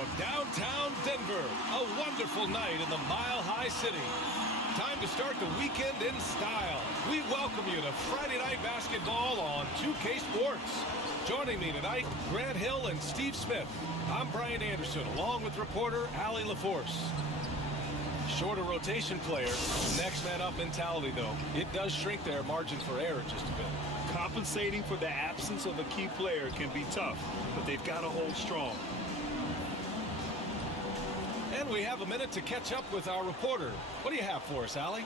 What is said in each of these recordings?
from downtown Denver. A wonderful night in the Mile High City. Time to start the weekend in style. We welcome you to Friday Night Basketball on 2K Sports. Joining me tonight, Grant Hill and Steve Smith. I'm Brian Anderson, along with reporter Allie LaForce. Shorter rotation player, next man up mentality, though. It does shrink their margin for error just a bit. Compensating for the absence of a key player can be tough, but they've got to hold strong. And we have a minute to catch up with our reporter. What do you have for us, Allie?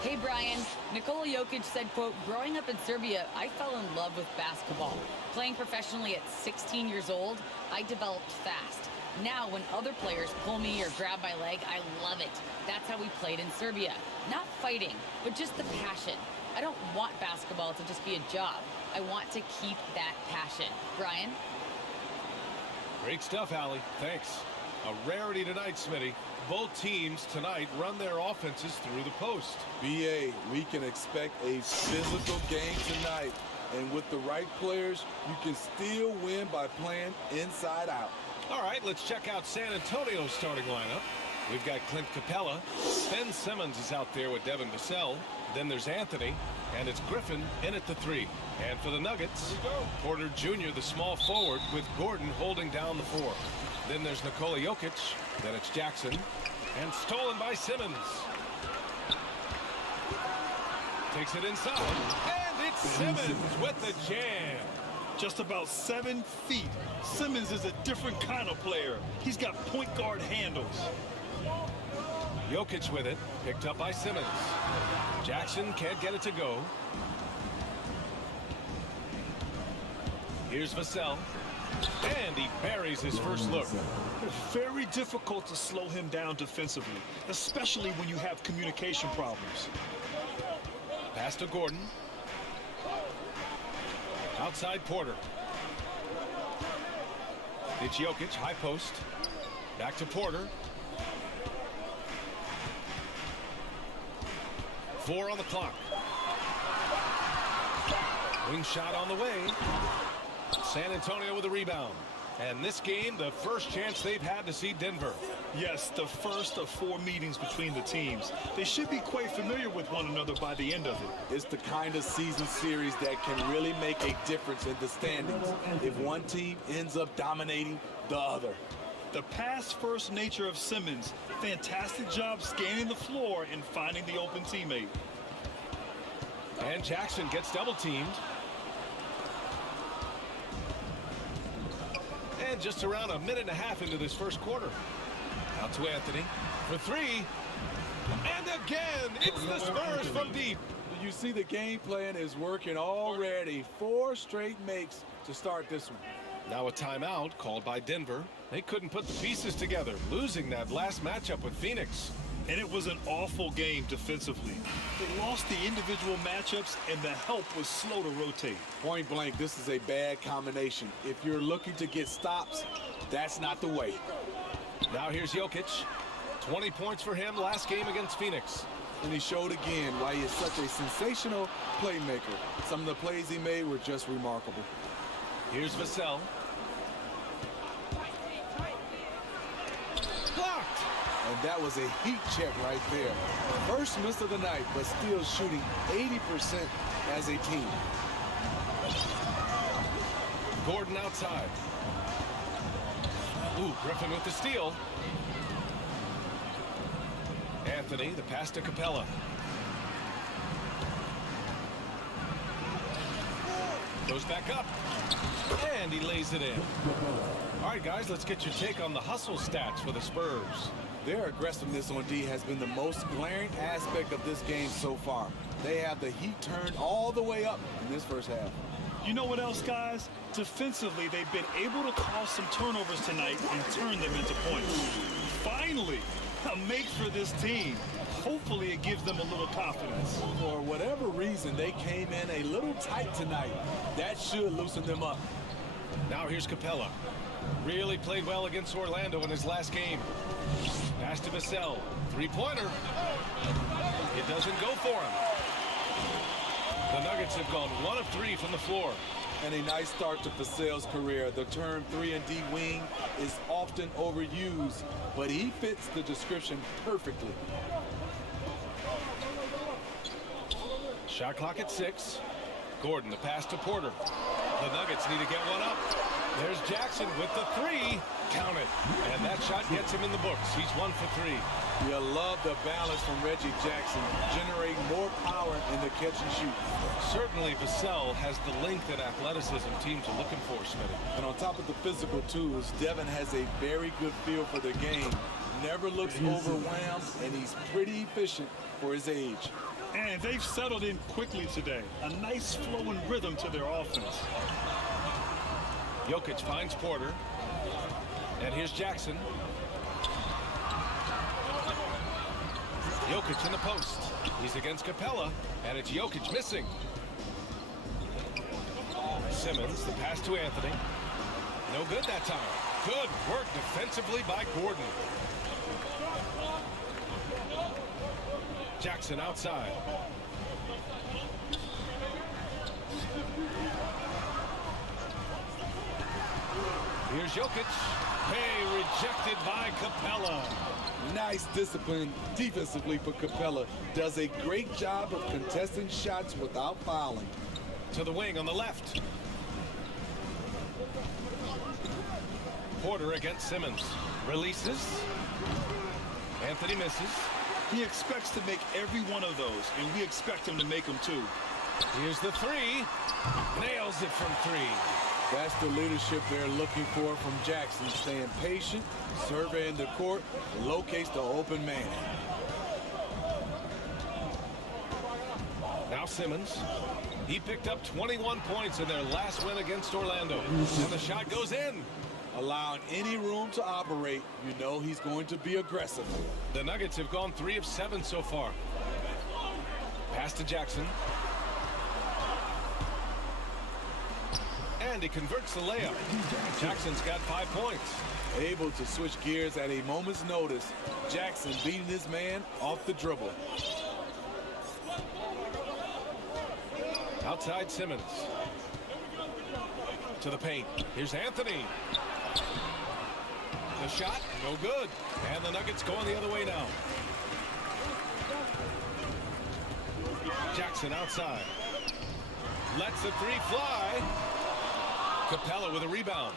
Hey, Brian. Nikola Jokic said, quote, growing up in Serbia, I fell in love with basketball. Playing professionally at 16 years old, I developed fast. Now, when other players pull me or grab my leg, I love it. That's how we played in Serbia. Not fighting, but just the passion. I don't want basketball to just be a job. I want to keep that passion. Brian? Great stuff, Allie. Thanks. A rarity tonight, Smitty. Both teams tonight run their offenses through the post. BA, we can expect a physical game tonight. And with the right players, you can still win by playing inside out. All right, let's check out San Antonio's starting lineup. We've got Clint Capella. Ben Simmons is out there with Devin Vassell. Then there's Anthony, and it's Griffin in at the 3. And for the Nuggets, Porter Jr., the small forward, with Gordon holding down the 4. Then there's Nikola Jokic. Then it's Jackson. And stolen by Simmons. Takes it inside. And it's Simmons with the jam. Just about 7 feet. Simmons is a different kind of player. He's got point guard handles. Jokic with it. Picked up by Simmons. Jackson can't get it to go. Here's Vassell. And he buries his first look. Very difficult to slow him down defensively, especially when you have communication problems. Pass to Gordon. Outside Porter. It's Jokic, high post. Back to Porter. 4 on the clock. Wing shot on the way. San Antonio with a rebound. And this game, the first chance they've had to see Denver. Yes, the first of 4 meetings between the teams. They should be quite familiar with one another by the end of it. It's the kind of season series that can really make a difference in the standings if one team ends up dominating the other. The pass-first nature of Simmons, fantastic job scanning the floor and finding the open teammate. And Jackson gets double-teamed. And just around a minute and a half into this first quarter. Out to Anthony for 3. And again, it's the Spurs from deep. You see the game plan is working already. 4 straight makes to start this one. Now a timeout called by Denver. They couldn't put the pieces together, losing that last matchup with Phoenix. And it was an awful game defensively. They lost the individual matchups, and the help was slow to rotate. Point blank, this is a bad combination. If you're looking to get stops, that's not the way. Now here's Jokic. 20 points for him last game against Phoenix. And he showed again why he is such a sensational playmaker. Some of the plays he made were just remarkable. Here's Vassell. Blocked. And that was a heat check right there. First miss of the night, but still shooting 80% as a team. Gordon outside. Ooh, Griffin with the steal. Anthony, the pass to Capella. Goes back up. And he lays it in. All right, guys, let's get your take on the hustle stats for the Spurs. Their aggressiveness on D has been the most glaring aspect of this game so far. They have the heat turned all the way up in this first half. You know what else, guys? Defensively, they've been able to cause some turnovers tonight and turn them into points. Finally, a make for this team. Hopefully, it gives them a little confidence. For whatever reason, they came in a little tight tonight. That should loosen them up. Now here's Capella. Really played well against Orlando in his last game. Pass to Vassell. 3-pointer. It doesn't go for him. The Nuggets have gone 1 of 3 from the floor. And a nice start to Vassell's career. The term 3-and-D wing is often overused, but he fits the description perfectly. Shot clock at 6. Gordon, the pass to Porter. The Nuggets need to get one up. There's Jackson with the 3. Count it. And that shot gets him in the books. He's 1 for 3. You love the balance from Reggie Jackson, generating more power in the catch and shoot. Certainly Vassell has the length and athleticism teams are looking for, Smitty. And on top of the physical tools, Devin has a very good feel for the game. Never looks overwhelmed, and he's pretty efficient for his age. And they've settled in quickly today. A nice flowing rhythm to their offense. Jokic finds Porter. And here's Jackson. Jokic in the post. He's against Capella, and it's Jokic missing. Simmons, the pass to Anthony. No good that time. Good work defensively by Gordon. Jackson outside. Here's Jokic. Hey, rejected by Capella. Nice discipline defensively for Capella. Does a great job of contesting shots without fouling. To the wing on the left. Porter against Simmons. Releases. Anthony misses. He expects to make every one of those, and we expect him to make them too. Here's the 3. Nails it from 3. That's the leadership they're looking for from Jackson. Staying patient, surveying the court, locates the open man. Now Simmons. He picked up 21 points in their last win against Orlando. And the shot goes in. Allowing any room to operate, you know he's going to be aggressive. The Nuggets have gone 3 of 7 so far. Pass to Jackson. And he converts the layup. Jackson's got 5 points. Able to switch gears at a moment's notice. Jackson beating his man off the dribble. Outside Simmons. To the paint. Here's Anthony. The shot, no good. And the Nuggets going the other way now. Jackson outside. Lets the 3 fly. Capella with a rebound.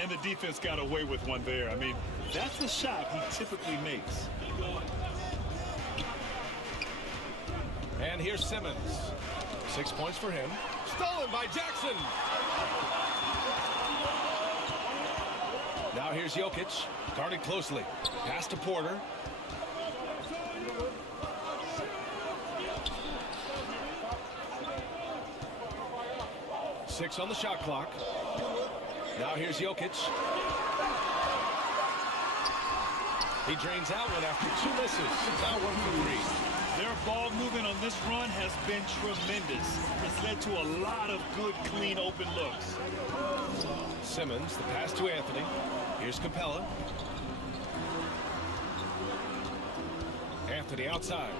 And the defense got away with one there. I mean, that's a shot he typically makes. And here's Simmons. 6 points for him. Stolen by Jackson. Now here's Jokic. Guarded closely. Pass to Porter. Six on the shot clock. Now here's Jokic. He drains out one after 2 misses. Now 1 for 3. Their ball movement on this run has been tremendous. It's led to a lot of good, clean, open looks. Simmons, the pass to Anthony. Here's Capella. Anthony outside.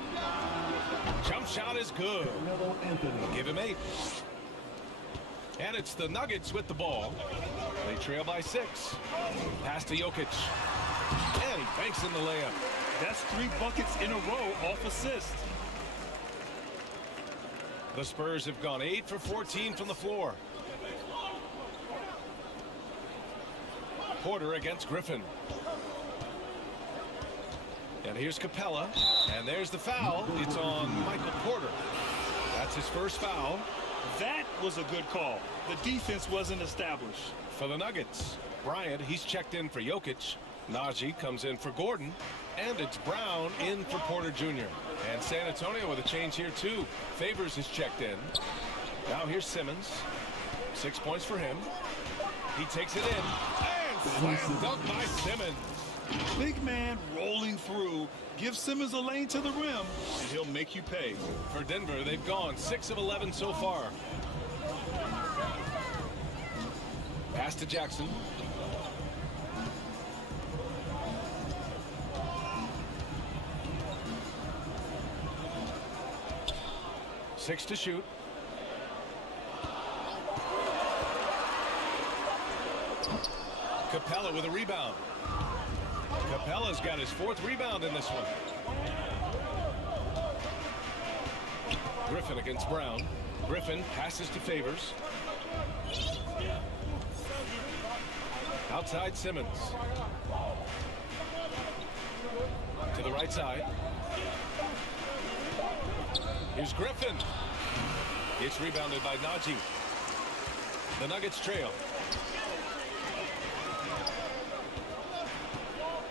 Jump shot is good. Give him 8. And it's the Nuggets with the ball. They trail by 6. Pass to Jokic. And he banks in the layup. That's 3 buckets in a row off assist. The Spurs have gone 8 for 14 from the floor. Porter against Griffin. And here's Capella. And there's the foul. It's on Michael Porter. That's his first foul. That was a good call. The defense wasn't established. For the Nuggets, Bryant, he's checked in for Jokic. Najee comes in for Gordon. And it's Brown in for Porter Jr. And San Antonio with a change here too. Favors is checked in. Now here's Simmons. 6 points for him. He takes it in. And slam dunk by Simmons. Big man rolling through. Give Simmons a lane to the rim, and he'll make you pay. For Denver, they've gone 6 of 11 so far. Pass to Jackson. Six to shoot. Capella with a rebound. Capella's got his 4th rebound in this one. Griffin against Brown. Griffin passes to Favors. Outside Simmons. To the right side. Here's Griffin. It's rebounded by Najee. The Nuggets trail.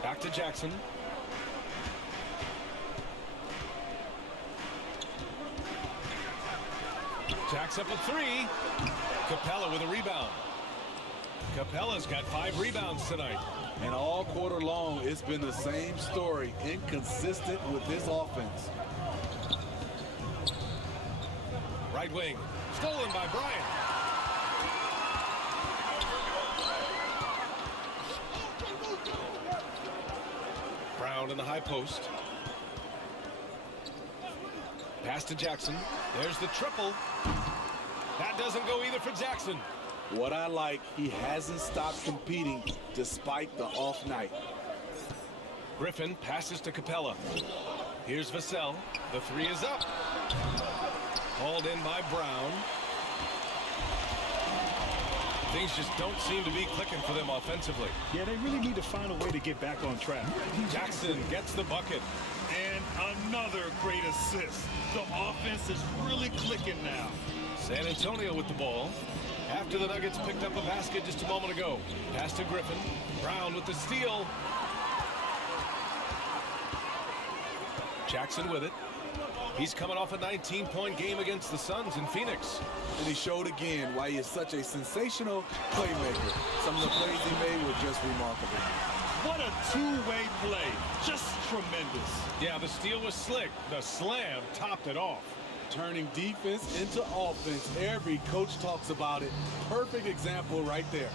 Back to Jackson. Jacks up a 3. Capella with a rebound. Capella's got 5 rebounds tonight. And all quarter long, it's been the same story. Inconsistent with this offense. Right wing. Stolen by Bryant. Brown in the high post. Pass to Jackson. There's the triple. That doesn't go either for Jackson. What I like, he hasn't stopped competing despite the off night. Griffin passes to Capella. Here's Vassell. The 3 is up. Hauled in by Brown. Things just don't seem to be clicking for them offensively. Yeah, they really need to find a way to get back on track. Jackson gets the bucket. And another great assist. The offense is really clicking now. San Antonio with the ball. After the Nuggets picked up a basket just a moment ago. Pass to Griffin. Brown with the steal. Jackson with it. He's coming off a 19-point game against the Suns in Phoenix. And he showed again why he is such a sensational playmaker. Some of the plays he made were just remarkable. What a two-way play. Just tremendous. Yeah, the steal was slick. The slam topped it off. Turning defense into offense. Every coach talks about it. Perfect example right there.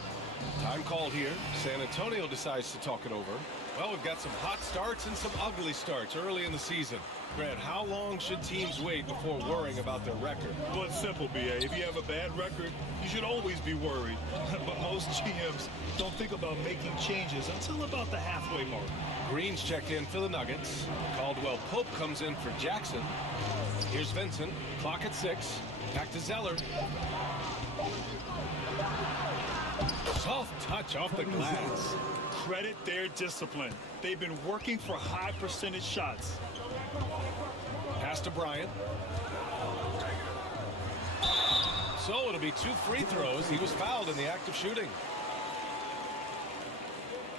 Time called here. San Antonio decides to talk it over. Well, we've got some hot starts and some ugly starts early in the season. Grant, how long should teams wait before worrying about their record? Well, it's simple, B.A. If you have a bad record, you should always be worried. But most GMs don't think about making changes until about the halfway mark. Green's checked in for the Nuggets. Caldwell Pope comes in for Jackson. Here's Vincent. Clock at 6. Back to Zeller. Soft touch off the glass. Credit their discipline. They've been working for high percentage shots. Pass to Bryant. So it'll be 2 free throws. He was fouled in the act of shooting.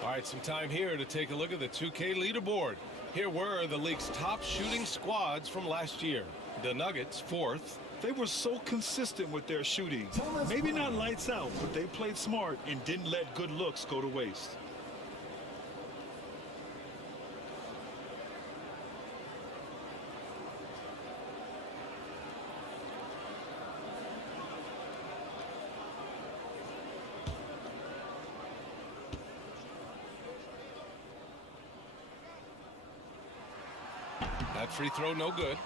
All right, some time here to take a look at the 2K leaderboard. Here were the league's top shooting squads from last year. The Nuggets, 4th. They were so consistent with their shooting. Maybe not lights out, but they played smart and didn't let good looks go to waste. That free throw no good.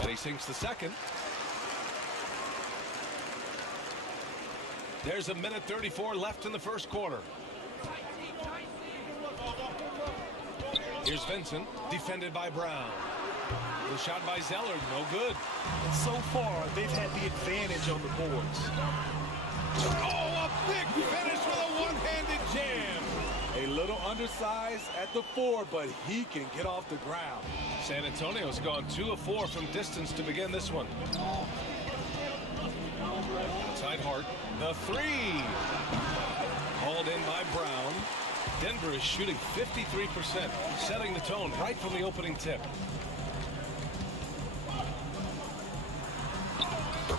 And he sinks the second. There's a minute 34 left in the first quarter. Here's Vincent, defended by Brown. The shot by Zeller, no good. And so far, they've had the advantage on the boards. Oh, a big finish with a one-handed jam. A little undersized at the 4, but he can get off the ground. San Antonio's gone 2 of 4 from distance to begin this one. Inside Hart, the 3. Hauled in by Brown. Denver is shooting 53%, setting the tone right from the opening tip.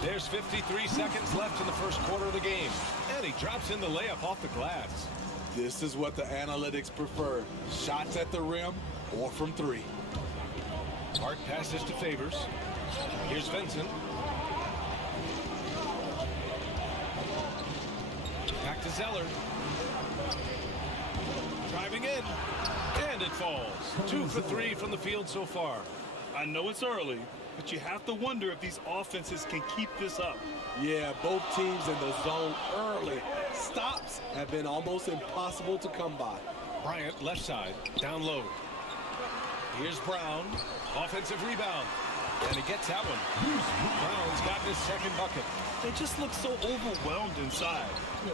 There's 53 seconds left in the first quarter of the game. And he drops in the layup off the glass. This is what the analytics prefer. Shots at the rim or from 3. Hart passes to Favors. Here's Vincent. to Zeller. Driving in, and it falls. 2 for 3 from the field so far. I know it's early, but you have to wonder if these offenses can keep this up. Yeah, both teams in the zone early. Stops have been almost impossible to come by. Bryant, left side, down low. Here's Brown, offensive rebound, and he gets that one. Brown's gotten his second bucket. They just look so overwhelmed inside.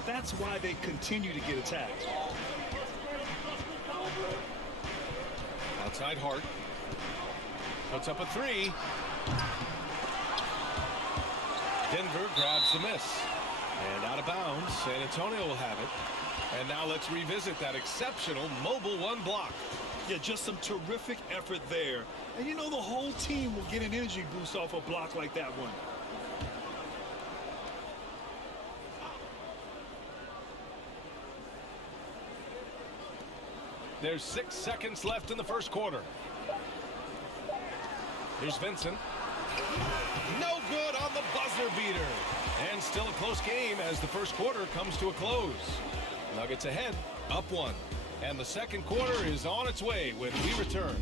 That's why they continue to get attacked. Outside Hart. Puts up a 3. Denver grabs the miss. And out of bounds, San Antonio will have it. And now let's revisit that exceptional mobile one block. Yeah, just some terrific effort there. And you know the whole team will get an energy boost off a block like that one. There's 6 seconds left in the first quarter. Here's Vincent. No good on the buzzer beater. And still a close game as the first quarter comes to a close. Nuggets ahead, up 1. And the second quarter is on its way when we return.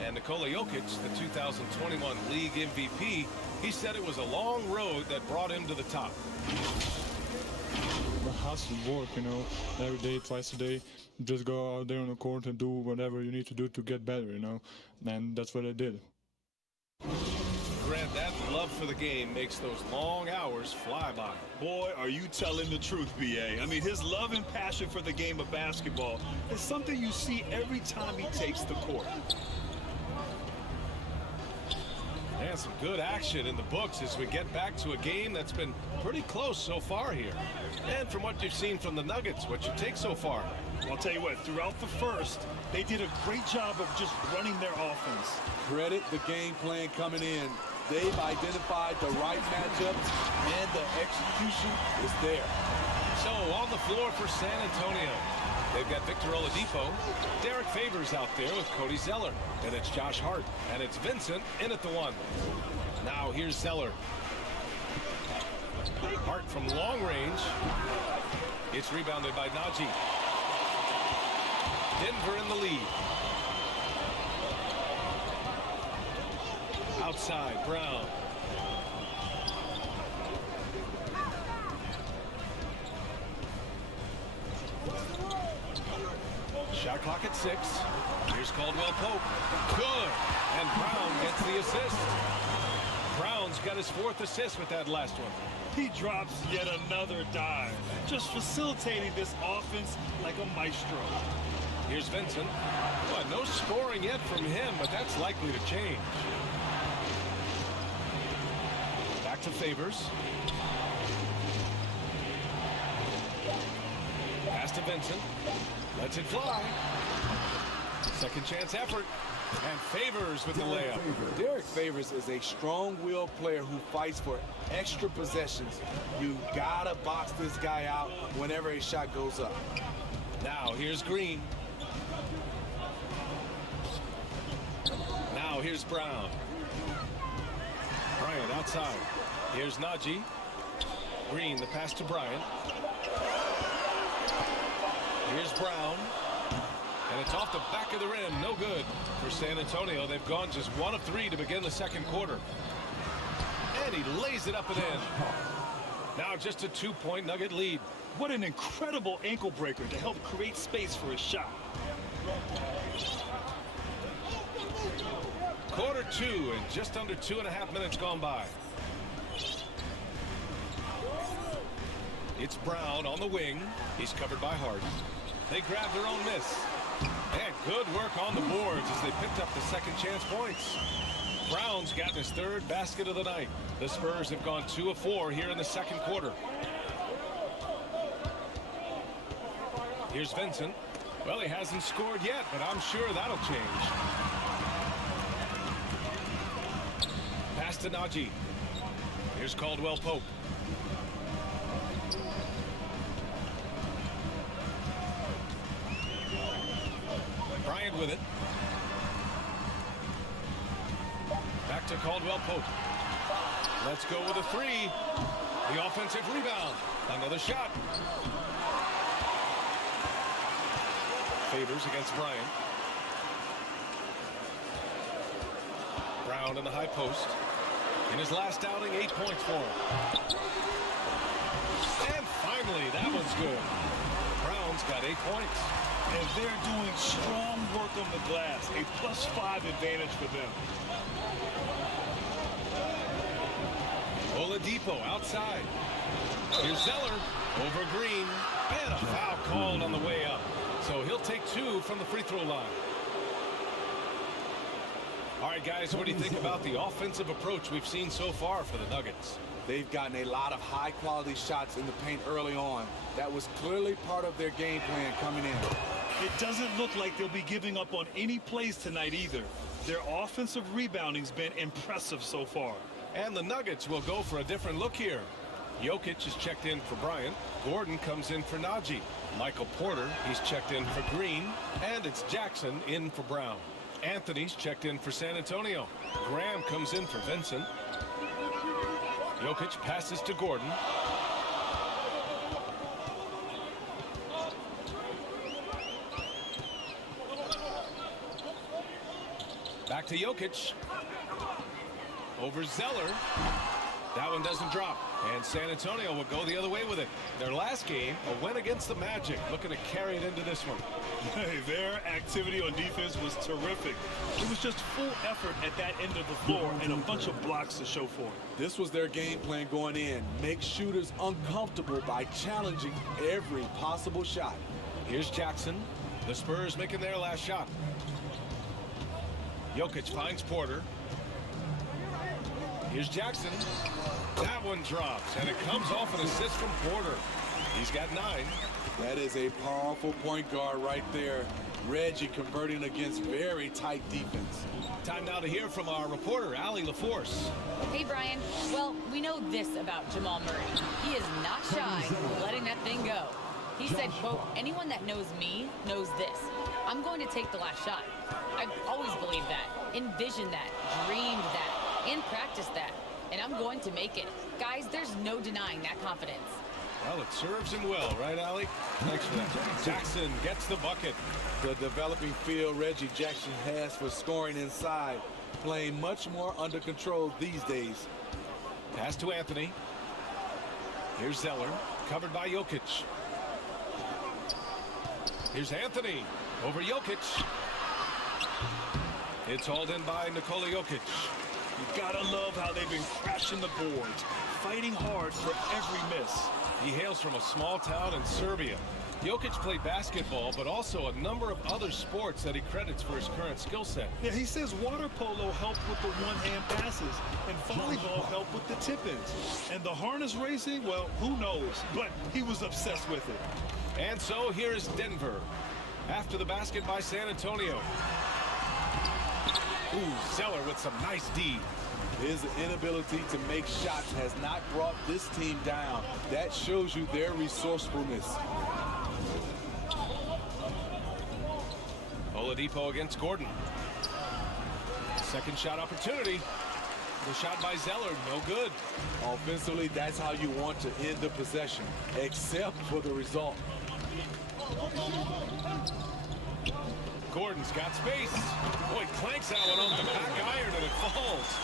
And Nikola Jokic, the 2021 league MVP, he said it was a long road that brought him to the top. It has to work, every day, twice a day. Just go out there on the court and do whatever you need to do to get better, and that's what I did. Grant, that love for the game makes those long hours fly by. Boy, are you telling the truth, B.A. I mean, his love and passion for the game of basketball is something you see every time he takes the court. And some good action in the books as we get back to a game that's been pretty close so far here. And from what you've seen from the Nuggets, what you take so far? Well, I'll tell you what, throughout the first, they did a great job of just running their offense. Credit the game plan coming in. They've identified the right matchups, and the execution is there. So on the floor for San Antonio, they've got Victor Oladipo, Derek Favors out there with Cody Zeller, and it's Josh Hart, and it's Vincent in at the 1. Now here's Zeller. Hart from long range. It's rebounded by Najee. Denver in the lead. Outside, Brown. Shot clock at 6. Here's Caldwell Pope. Good. And Brown gets the assist. Brown's got his 4th assist with that last one. He drops yet another dive, just facilitating this offense like a maestro. Here's Vincent. Well, no scoring yet from him, but that's likely to change. Back to Favors. Pass to Vincent. Lets it fly. Second chance effort. And Favors with the layup. Derek Favors is a strong-willed player who fights for extra possessions. You gotta box this guy out whenever a shot goes up. Now here's Green. Now here's Brown. Bryant outside. Here's Najee. Green, the pass to Bryant. Here's Brown. And it's off the back of the rim. No good for San Antonio. They've gone just 1 of 3 to begin the second quarter. And he lays it up and in. Now just a 2-point Nugget lead. What an incredible ankle breaker to help create space for his shot. Quarter 2 and just under 2.5 minutes gone by. It's Brown on the wing. He's covered by Hart. They grab their own miss. And good work on the boards as they picked up the second chance points. Brown's gotten his third basket of the night. The Spurs have gone 2 of 4 here in the second quarter. Here's Vincent. Well, he hasn't scored yet, but I'm sure that'll change. Pass to Najee. Here's Caldwell Pope. Bryant with it. Back to Caldwell Pope. Let's go with a three. The offensive rebound. Another shot. Favors against Bryant. Brown in the high post. In his last outing, 8 points for him. And finally, that one's good. Brown's got 8 points. And they're doing strong work on the glass. A +5 advantage for them. Oladipo outside. Here's Zeller over Green. And a foul called on the way up. So he'll take 2 from the free throw line. All right, guys, what do you think about the offensive approach we've seen so far for the Nuggets? They've gotten a lot of high-quality shots in the paint early on. That was clearly part of their game plan coming in. It doesn't look like they'll be giving up on any plays tonight either. Their offensive rebounding's been impressive so far. And the Nuggets will go for a different look here. Jokic is checked in for Bryant. Gordon comes in for Najee. Michael Porter, he's checked in for Green. And it's Jackson in for Brown. Anthony's checked in for San Antonio. Graham comes in for Vincent. Jokic passes to Gordon. Back to Jokic. Over Zeller. That one doesn't drop. And San Antonio will go the other way with it. Their last game, a win against the Magic, looking to carry it into this one. Hey, their activity on defense was terrific. It was just full effort at that end of the floor and a bunch of blocks to show for it. This was their game plan going in. Make shooters uncomfortable by challenging every possible shot. Here's Jackson. The Spurs making their last shot. Jokic finds Porter. Here's Jackson. That one drops, and it comes off an assist from Porter. He's got 9. That is a powerful point guard right there. Reggie converting against very tight defense. Time now to hear from our reporter, Allie LaForce. Hey, Brian. Well, we know this about Jamal Murray. He is not shy of letting that thing go. He said, quote, anyone that knows me knows this. I'm going to take the last shot. I've always believed that, envisioned that, dreamed that, and practiced that. And I'm going to make it. Guys, there's no denying that confidence. Well, it serves him well, right, Allie? Thanks for that. Jackson gets the bucket. The developing feel Reggie Jackson has for scoring inside, playing much more under control these days. Pass to Anthony. Here's Zeller, covered by Jokic. Here's Anthony over Jokic. It's hauled in by Nikola Jokic. You gotta love how they've been crashing the boards, fighting hard for every miss. He hails from a small town in Serbia. Jokic played basketball, but also a number of other sports that he credits for his current skill set. Yeah, he says water polo helped with the one-hand passes, and volleyball helped with the tip-ins. And the harness racing, well, who knows? But he was obsessed with it. And so here is Denver. After the basket by San Antonio. Ooh, Zeller with some nice D. His inability to make shots has not brought this team down. That shows you their resourcefulness. Oladipo against Gordon. Second shot opportunity. The shot by Zeller, no good. Offensively, that's how you want to end the possession, except for the result. Gordon's got space. Boy, clanks that one off the back iron and it falls.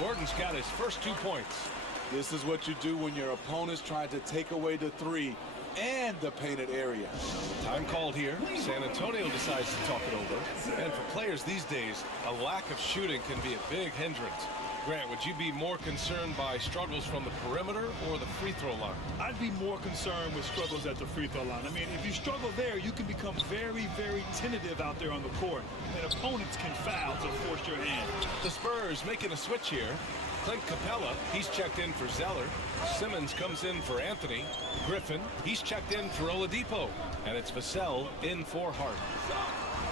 Gordon's got his first 2 points. This is what you do when your opponent's trying to take away the three and the painted area. Time called here. San Antonio decides to talk it over. And for players these days, a lack of shooting can be a big hindrance. Grant, would you be more concerned by struggles from the perimeter or the free throw line? I'd be more concerned with struggles at the free throw line. I mean, if you struggle there, you can become very, very tentative out there on the court, and opponents can foul to force your hand. The Spurs making a switch here. Clint Capella, he's checked in for Zeller. Simmons comes in for Anthony. Griffin, he's checked in for Oladipo. And it's Vassell in for Hart.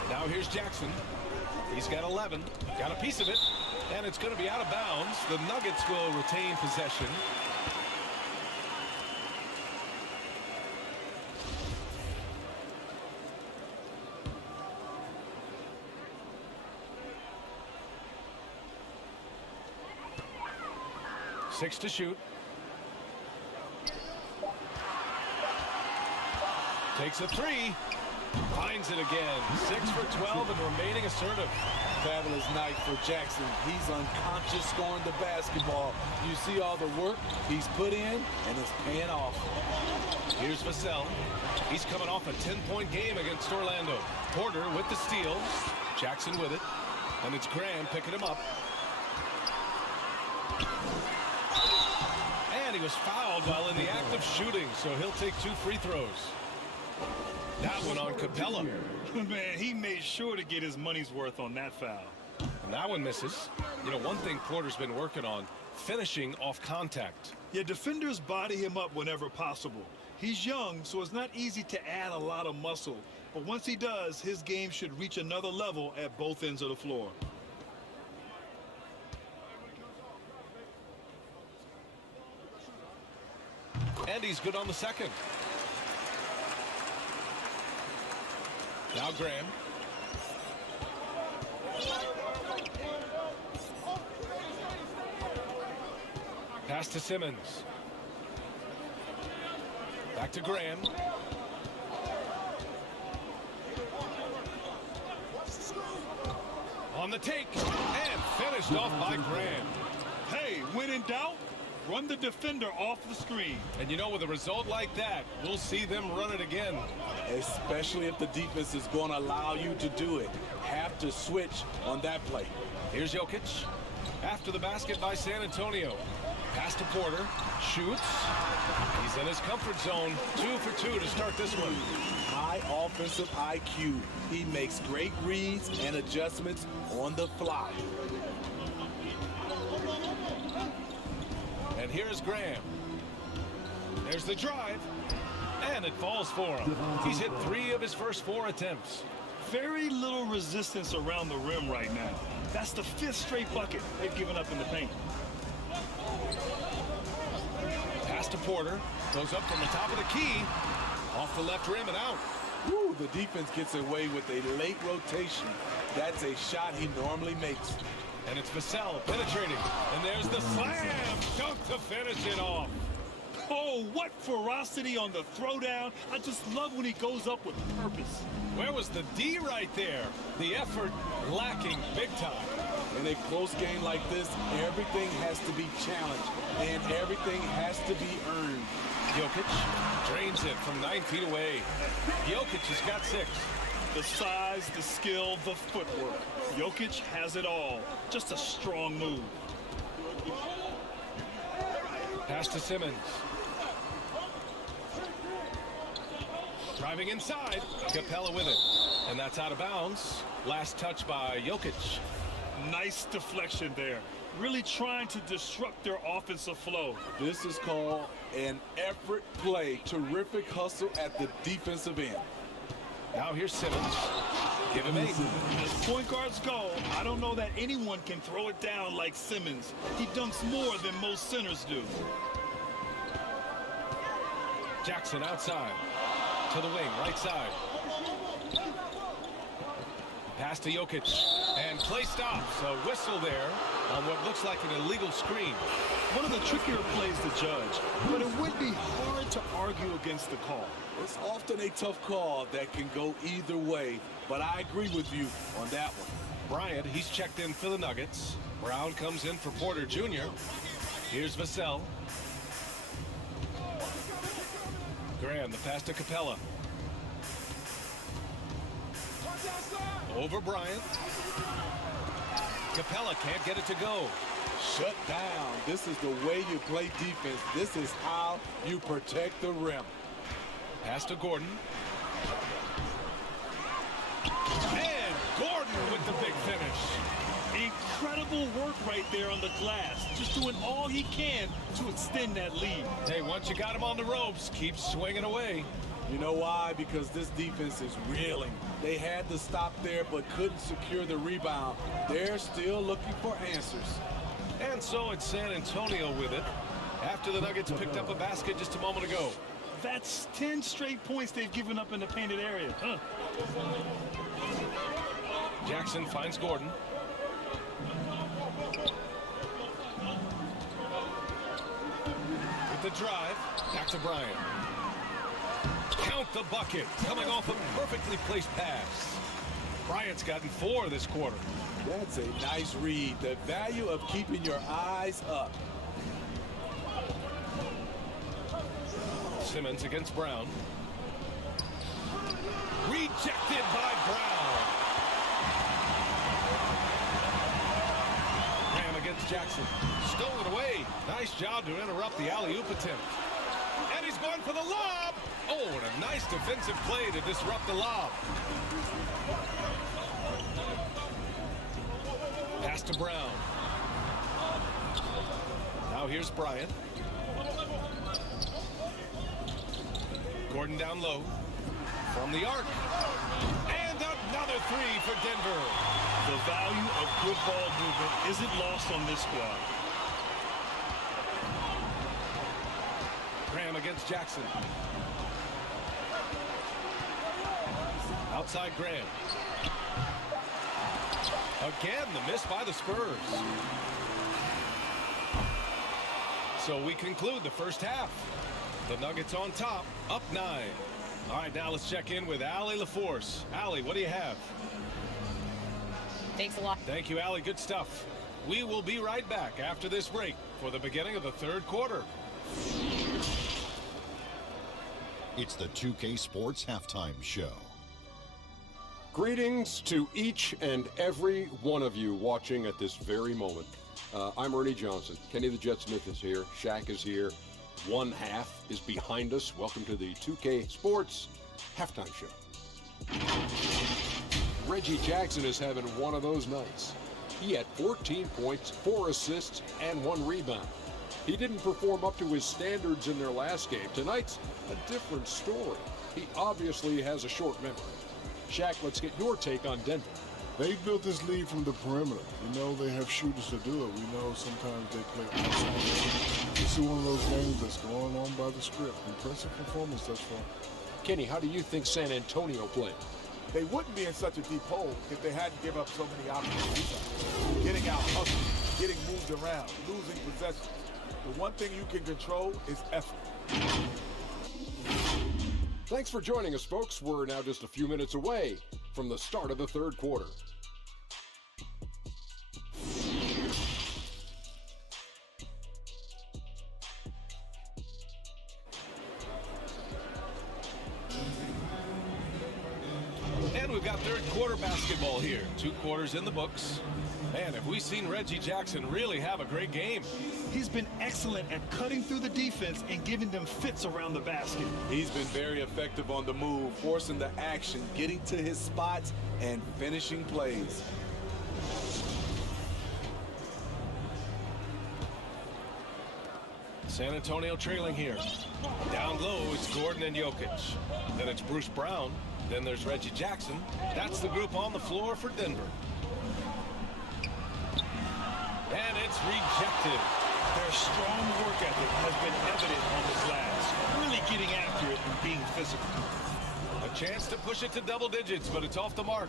Now here's Jackson. He's got 11, got a piece of it, and it's going to be out of bounds. The Nuggets will retain possession. Six to shoot. Takes a three. Finds it again. 6 for 12 and remaining assertive. Fabulous night for Jackson. He's unconscious scoring the basketball. You see all the work he's put in, and it's paying off. Here's Vassell. He's coming off a 10-point game against Orlando. Porter with the steal. Jackson with it. And it's Graham picking him up. And he was fouled while in the act of shooting, so he'll take 2 free throws. That one on Capella. Man, he made sure to get his money's worth on that foul. And that one misses. You know, one thing Porter's been working on, finishing off contact. Yeah, defenders body him up whenever possible. He's young, so it's not easy to add a lot of muscle. But once he does, his game should reach another level at both ends of the floor. And he's good on the second. Now Graham. Pass to Simmons. Back to Graham. On the take. And finished off by Graham. Hey, when in doubt, run the defender off the screen. And you know, with a result like that, we'll see them run it again. Especially if the defense is going to allow you to do it. Have to switch on that play. Here's Jokic. After the basket by San Antonio. Pass to Porter. Shoots. He's in his comfort zone. 2 for 2 to start this one. High offensive IQ. He makes great reads and adjustments on the fly. And here's Graham. There's the drive. And it falls for him. He's hit 3 of his first 4 attempts. Very little resistance around the rim right now. That's the 5th straight bucket they've given up in the paint. Pass to Porter. Goes up from the top of the key. Off the left rim and out. Woo, the defense gets away with a late rotation. That's a shot he normally makes. And it's Vassell penetrating. And there's the slam dunk to finish it off. Oh, what ferocity on the throwdown. I just love when he goes up with purpose. Where was the D right there? The effort lacking big time. In a close game like this, everything has to be challenged and everything has to be earned. Jokic drains it from 9 feet away. Jokic has got 6. The size, the skill, the footwork. Jokic has it all. Just a strong move. Pass to Simmons. Driving inside. Capella with it. And that's out of bounds. Last touch by Jokic. Nice deflection there. Really trying to disrupt their offensive flow. This is called an effort play. Terrific hustle at the defensive end. Now here's Simmons. Give him 8. As point guards go, I don't know that anyone can throw it down like Simmons. He dunks more than most centers do. Jackson outside. To the wing, right side. Pass to Jokic. And play stops. A whistle there on what looks like an illegal screen. One of the trickier plays to judge, but it would be hard to argue against the call. It's often a tough call that can go either way, but I agree with you on that one. Bryant, he's checked in for the Nuggets. Brown comes in for Porter Jr. Here's Vassell. Graham, the pass to Capella. Over Bryant. Capella can't get it to go. shut down. This is the way you play defense. This is how you protect the rim. Pass to Gordon. And Gordon with the big finish. Incredible work right there on the glass. Just doing all he can to extend that lead. Hey, once you got him on the ropes, keep swinging away. You know why? Because this defense is reeling. They had to stop there but couldn't secure the rebound. They're still looking for answers. And so it's San Antonio with it after the Nuggets picked up a basket just a moment ago. That's 10 straight points they've given up in the painted area. Jackson finds Gordon. With the drive, back to Bryant. Count the bucket, coming off a perfectly placed pass. Bryant's gotten 4 this quarter. That's a nice read. The value of keeping your eyes up. Simmons against Brown. Rejected by Brown. Graham against Jackson. Stolen away. Nice job to interrupt the alley-oop attempt. And he's going for the lob. Oh, and a nice defensive play to disrupt the lob. Pass to Brown. Now here's Bryant. Gordon down low. From the arc. And another 3 for Denver. The value of good ball movement isn't lost on this squad. Graham against Jackson. Outside Graham. Again, the miss by the Spurs. So we conclude the first half. The Nuggets on top, up 9. All right, now let's check in with Allie LaForce. Allie, what do you have? Thanks a lot. Thank you, Allie. Good stuff. We will be right back after this break for the beginning of the third quarter. It's the 2K Sports Halftime Show. Greetings to each and every one of you watching at this very moment. I'm Ernie Johnson. Kenny the Jet Smith is here. Shaq is here. One half is behind us. Welcome to the 2K Sports Halftime Show. Reggie Jackson is having one of those nights. He had 14 points, 4 assists, and 1 rebound. He didn't perform up to his standards in their last game. Tonight's a different story. He obviously has a short memory. Shaq, let's get your take on Denver. They built this lead from the perimeter. You know they have shooters to do it. We know sometimes they play outside. This is one of those games that's going on by the script. Impressive performance thus far. Kenny, how do you think San Antonio played? They wouldn't be in such a deep hole if they hadn't given up so many opportunities. Getting out hustled, getting moved around, losing possessions. The one thing you can control is effort. Thanks for joining us, folks. We're now just a few minutes away from the start of the third quarter. And we've got third quarter basketball here. 2 quarters in the books. Man, have we seen Reggie Jackson really have a great game. He's been excellent at cutting through the defense and giving them fits around the basket. He's been very effective on the move, forcing the action, getting to his spots, and finishing plays. San Antonio trailing here. Down low, it's Gordon and Jokic. Then it's Bruce Brown. Then there's Reggie Jackson. That's the group on the floor for Denver. And it's rejected. Their strong work ethic has been evident on the glass, really getting after it and being physical. A chance to push it to double digits, but it's off the mark.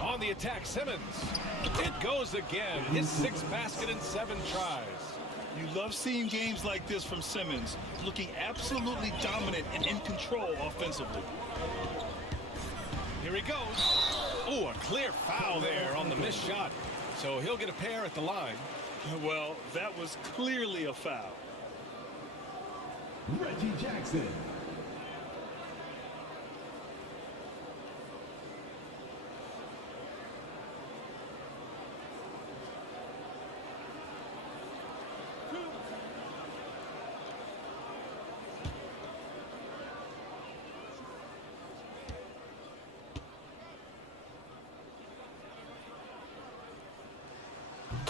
On the attack, Simmons. It goes again. His 6th basket in 7 tries. You love seeing games like this from Simmons, looking absolutely dominant and in control offensively. Here he goes. Oh, a clear foul there on the missed shot. So he'll get a pair at the line. Well, that was clearly a foul. Reggie Jackson.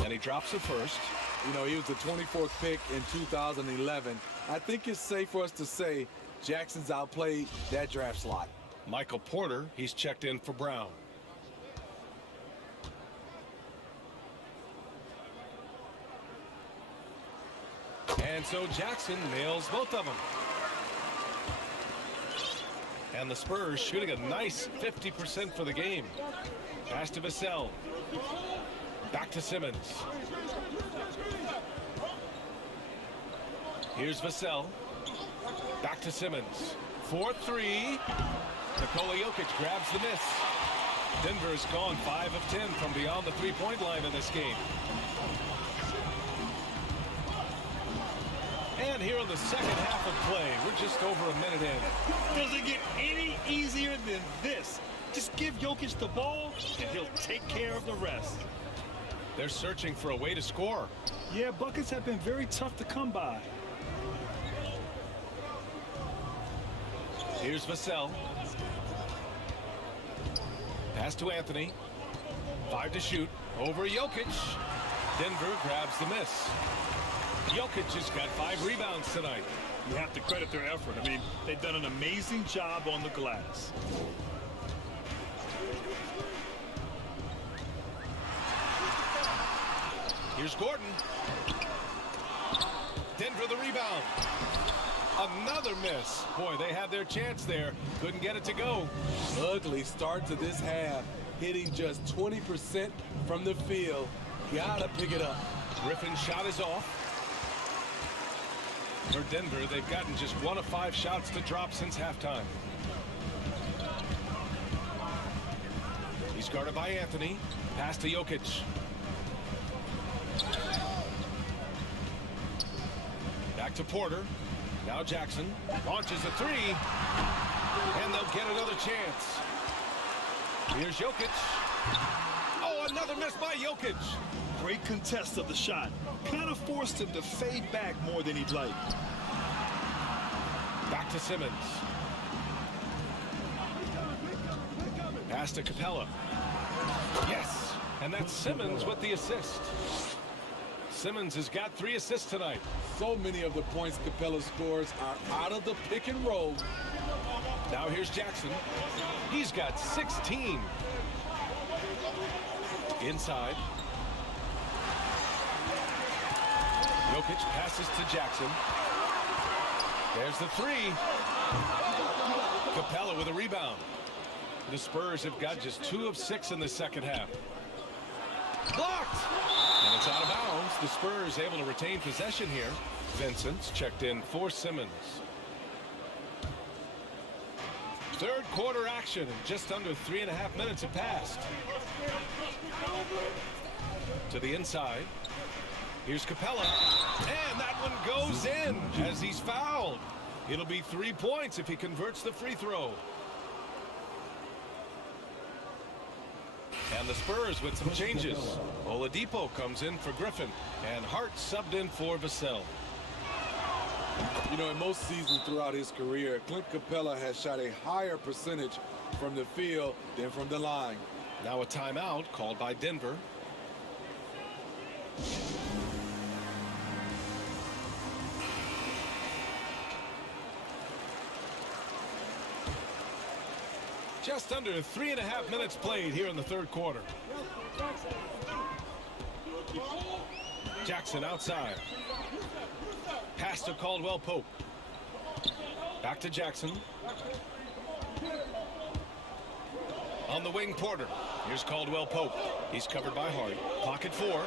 And he drops the first. You know, he was the 24th pick in 2011. I think it's safe for us to say Jackson's outplayed that draft slot. Michael Porter, he's checked in for Brown. And so Jackson nails both of them. And the Spurs shooting a nice 50% for the game. Pass to Vassell. Back to Simmons. Here's Vassell. Back to Simmons. 4-3. Nikola Jokic grabs the miss. Denver's gone 5 of 10 from beyond the three-point line in this game. And here in the second half of play, we're just over a minute in. Does it get any easier than this? Just give Jokic the ball, and he'll take care of the rest. They're searching for a way to score. Yeah, buckets have been very tough to come by. Here's Vassell. Pass to Anthony. 5 to shoot. Over Jokic. Denver grabs the miss. Jokic has got 5 rebounds tonight. You have to credit their effort. I mean, they've done an amazing job on the glass. Here's Gordon. Denver the rebound. Another miss. Boy, they had their chance there. Couldn't get it to go. Ugly start to this half. Hitting just 20% from the field. Gotta pick it up. Griffin's shot is off. For Denver, they've gotten just 1 of 5 shots to drop since halftime. He's guarded by Anthony. Pass to Jokic. Back to Porter. Now Jackson launches a 3. And they'll get another chance. Here's Jokic. Oh, another miss by Jokic. Great contest of the shot. Kind of forced him to fade back more than he'd like. Back to Simmons. Pass to Capella. Yes, and that's Simmons with the assist. Simmons has got 3 assists tonight. So many of the points Capella scores are out of the pick and roll. Now here's Jackson. He's got 16. Inside. Jokic passes to Jackson. There's the 3. Capella with a rebound. The Spurs have got just 2 of 6 in the second half. Blocked! And it's out of bounds. The Spurs able to retain possession here. Vincent's checked in for Simmons. Third quarter action, and just under 3.5 minutes have passed. To the inside. Here's Capella. And that one goes in as he's fouled. It'll be 3 points if he converts the free throw. And the Spurs with some changes. Oladipo comes in for Griffin, and Hart subbed in for Vassell. You know, in most seasons throughout his career, Clint Capella has shot a higher percentage from the field than from the line. Now a timeout called by Denver. Just under 3.5 minutes played here in the third quarter. Jackson outside. Pass to Caldwell Pope. Back to Jackson. On the wing, Porter. Here's Caldwell Pope. He's covered by Hart. Pocket 4.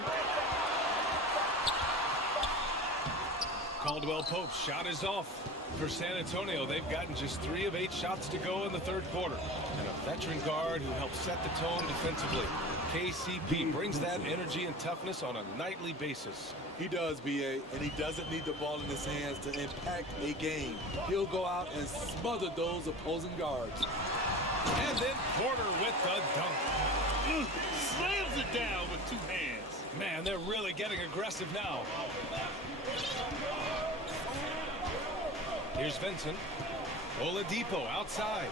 Caldwell Pope's shot is off. For San Antonio, they've gotten just 3 of 8 shots to go in the third quarter. And a veteran guard who helps set the tone defensively. KCP brings that energy and toughness on a nightly basis. He does, B.A., and he doesn't need the ball in his hands to impact a game. He'll go out and smother those opposing guards. And then Porter with the dunk. Slams it down with 2 hands. Man, they're really getting aggressive now. Here's Vincent. Oladipo outside.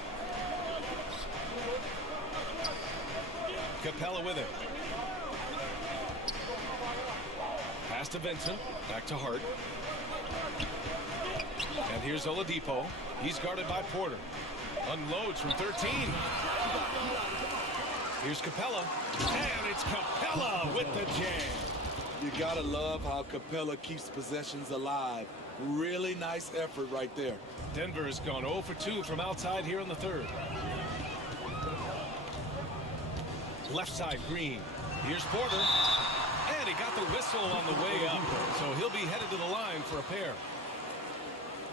Capella with it. Pass to Vincent. Back to Hart. And here's Oladipo. He's guarded by Porter. Unloads from 13. Here's Capella. And it's Capella with the jam. You gotta love how Capella keeps possessions alive. Really nice effort right there. Denver has gone 0 for 2 from outside here in the third. Left side, Green. Here's Porter. And he got the whistle on the way up. So he'll be headed to the line for a pair.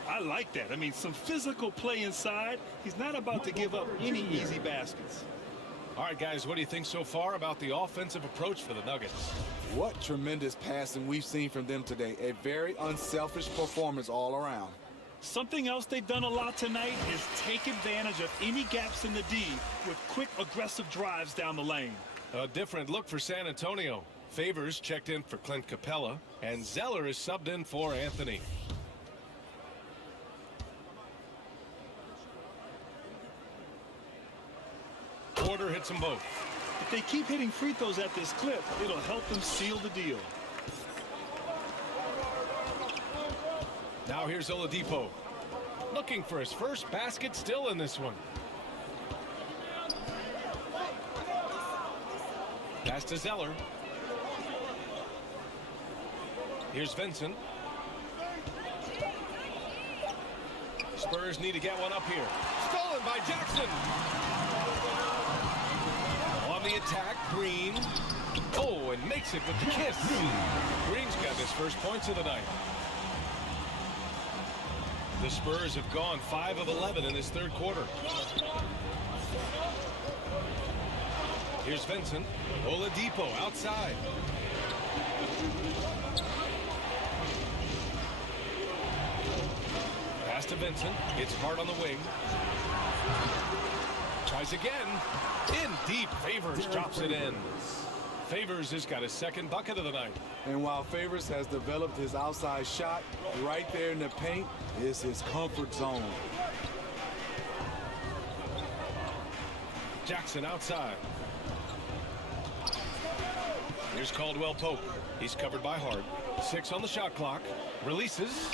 I like that. I mean, some physical play inside. He's not about to give up any easy baskets. All right, guys, what do you think so far about the offensive approach for the Nuggets? What tremendous passing we've seen from them today. A very unselfish performance all around. Something else they've done a lot tonight is take advantage of any gaps in the D with quick, aggressive drives down the lane. A different look for San Antonio. Favors checked in for Clint Capella, and Zeller is subbed in for Anthony. Porter hits them both. If they keep hitting free throws at this clip, it'll help them seal the deal. Now here's Oladipo. Looking for his first basket still in this one. Pass to Zeller. Here's Vincent. Spurs need to get one up here. Stolen by Jackson. On the attack, Green. Oh, and makes it with the kiss. Green's got his first points of the night. The Spurs have gone 5 of 11 in this third quarter. Here's Vincent. Oladipo outside. Pass to Vincent. It's Hart on the wing. Tries again. In deep. Favors drops it in. Favors has got his second bucket of the night. And while Favors has developed his outside shot, right there in the paint is his comfort zone. Jackson outside. Here's Caldwell Pope. He's covered by Hart. 6 on the shot clock. Releases.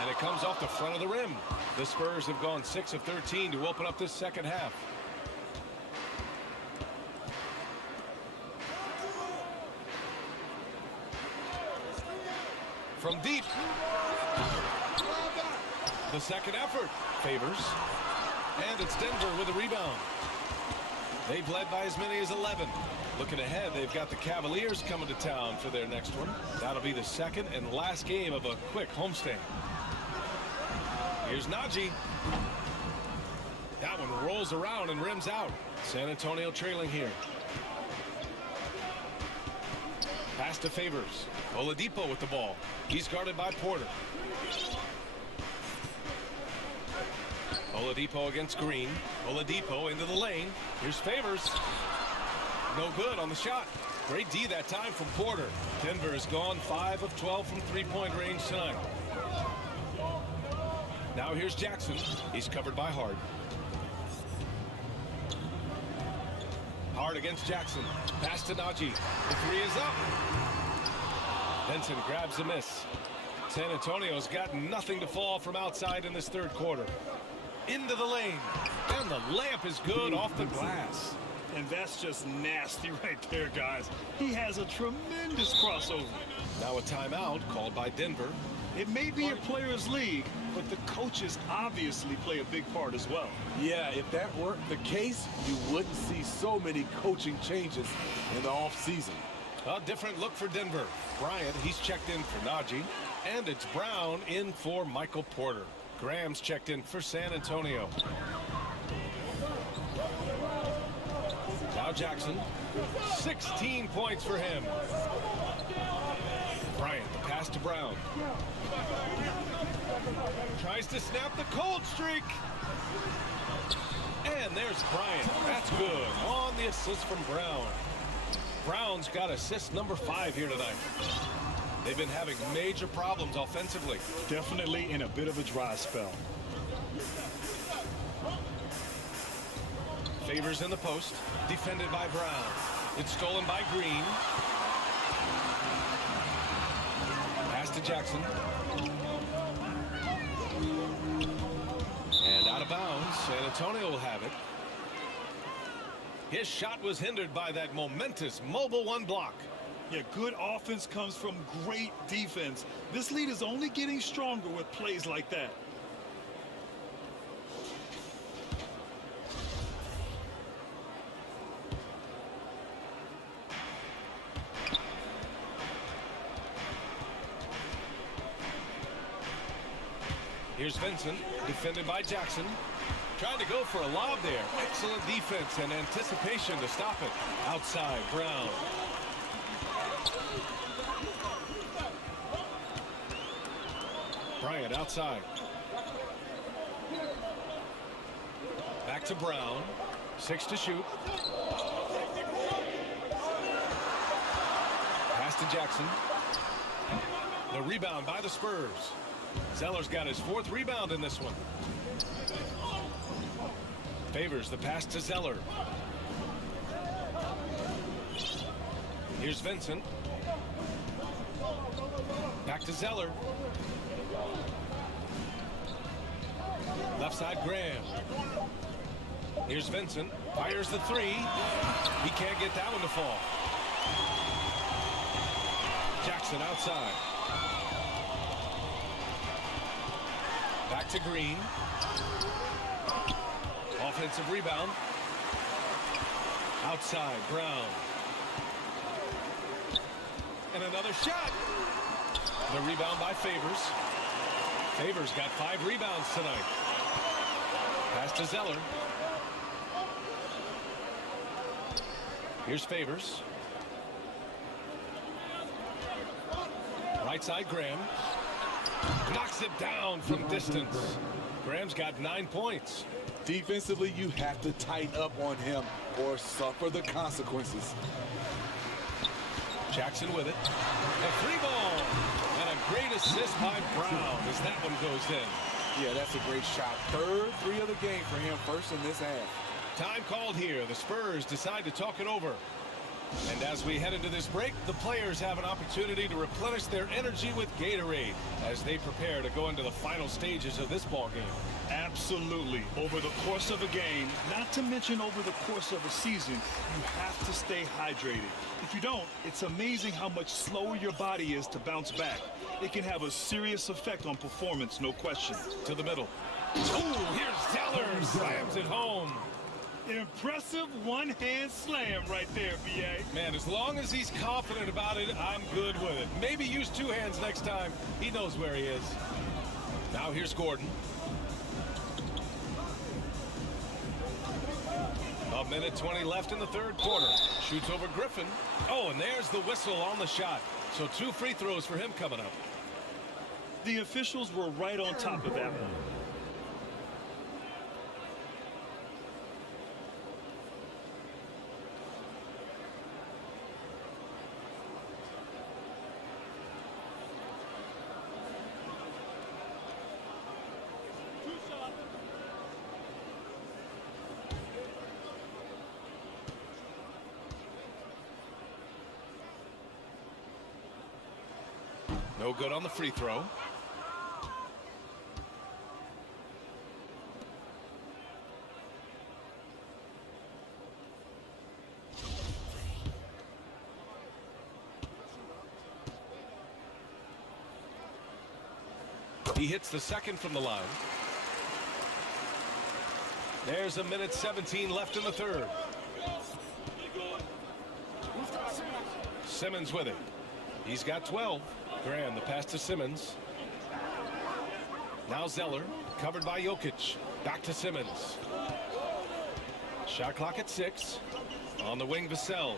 And it comes off the front of the rim. The Spurs have gone 6 of 13 to open up this second half. From deep. The second effort. Favors. And it's Denver with a rebound. They've led by as many as 11. Looking ahead, they've got the Cavaliers coming to town for their next one. That'll be the second and last game of a quick homestand. Here's Najee. That one rolls around and rims out. San Antonio trailing here. Pass to Favors. Oladipo with the ball. He's guarded by Porter. Oladipo against Green. Oladipo into the lane. Here's Favors. No good on the shot. Great D that time from Porter. Denver has gone 5 of 12 from three-point range tonight. Now here's Jackson. He's covered by Hart. Hart against Jackson. Pass to Najee. The three is up. Benson grabs the miss. San Antonio's got nothing to fall from outside in this third quarter. Into the lane. And the layup is good off the glass. And that's just nasty right there, guys. He has a tremendous crossover. Now a timeout called by Denver. It may be a players' league, but the coaches obviously play a big part as well. Yeah, if that weren't the case, you wouldn't see so many coaching changes in the offseason. A different look for Denver. Bryant, he's checked in for Najee. And it's Brown in for Michael Porter. Graham's checked in for San Antonio. Now Jackson. 16 points for him. Bryant, the pass to Brown. Tries to snap the cold streak. And there's Bryant. That's good. On the assist from Brown. Brown's got assist number 5 here tonight. They've been having major problems offensively. Definitely in a bit of a dry spell. Favors in the post. Defended by Brown. It's stolen by Green. to Jackson. And out of bounds. San Antonio will have it. His shot was hindered by that momentous mobile one block. Yeah, good offense comes from great defense. This lead is only getting stronger with plays like that. Here's Vincent, defended by Jackson. Trying to go for a lob there. Excellent defense and anticipation to stop it. Outside, Brown. Bryant outside. Back to Brown. 6 to shoot. Pass to Jackson. The rebound by the Spurs. Zeller's got his 4th rebound in this one. Favors the pass to Zeller. Here's Vincent. Back to Zeller. Left side, Graham. Here's Vincent. Fires the 3. He can't get that one to fall. Jackson outside. Back to Green. Offensive rebound. Outside, Brown. And another shot. The rebound by Favors. Favors got 5 rebounds tonight. Pass to Zeller. Here's Favors. Right side, Graham. Knocks it down from distance. Graham's got 9 points. Defensively, you have to tighten up on him or suffer the consequences. Jackson with it. A 3-ball. And a great assist by Brown as that one goes in. Yeah, that's a great shot. 3rd 3 of the game for him, first in this half. Time called here. The Spurs decide to talk it over. And as we head into this break, the players have an opportunity to replenish their energy with Gatorade as they prepare to go into the final stages of this ball game. Absolutely. Over the course of a game, not to mention over the course of a season, you have to stay hydrated. If you don't, it's amazing how much slower your body is to bounce back. It can have a serious effect on performance, no question. To the middle. Ooh, here's Zeller. Slams it home. Impressive one-hand slam right there, B.A. Man, as long as he's confident about it, I'm good with it. Maybe use 2 hands next time. He knows where he is. Now here's Gordon. A minute 20 left in the 3rd quarter. Shoots over Griffin. Oh, and there's the whistle on the shot. So 2 free throws for him coming up. The officials were right on top of that one. No good on the free throw. He hits the 2nd from the line. There's a minute 17 left in the 3rd. Simmons with it. He's got 12. Graham, the pass to Simmons. Now Zeller, covered by Jokic. Back to Simmons. Shot clock at 6. On the wing, Vassell.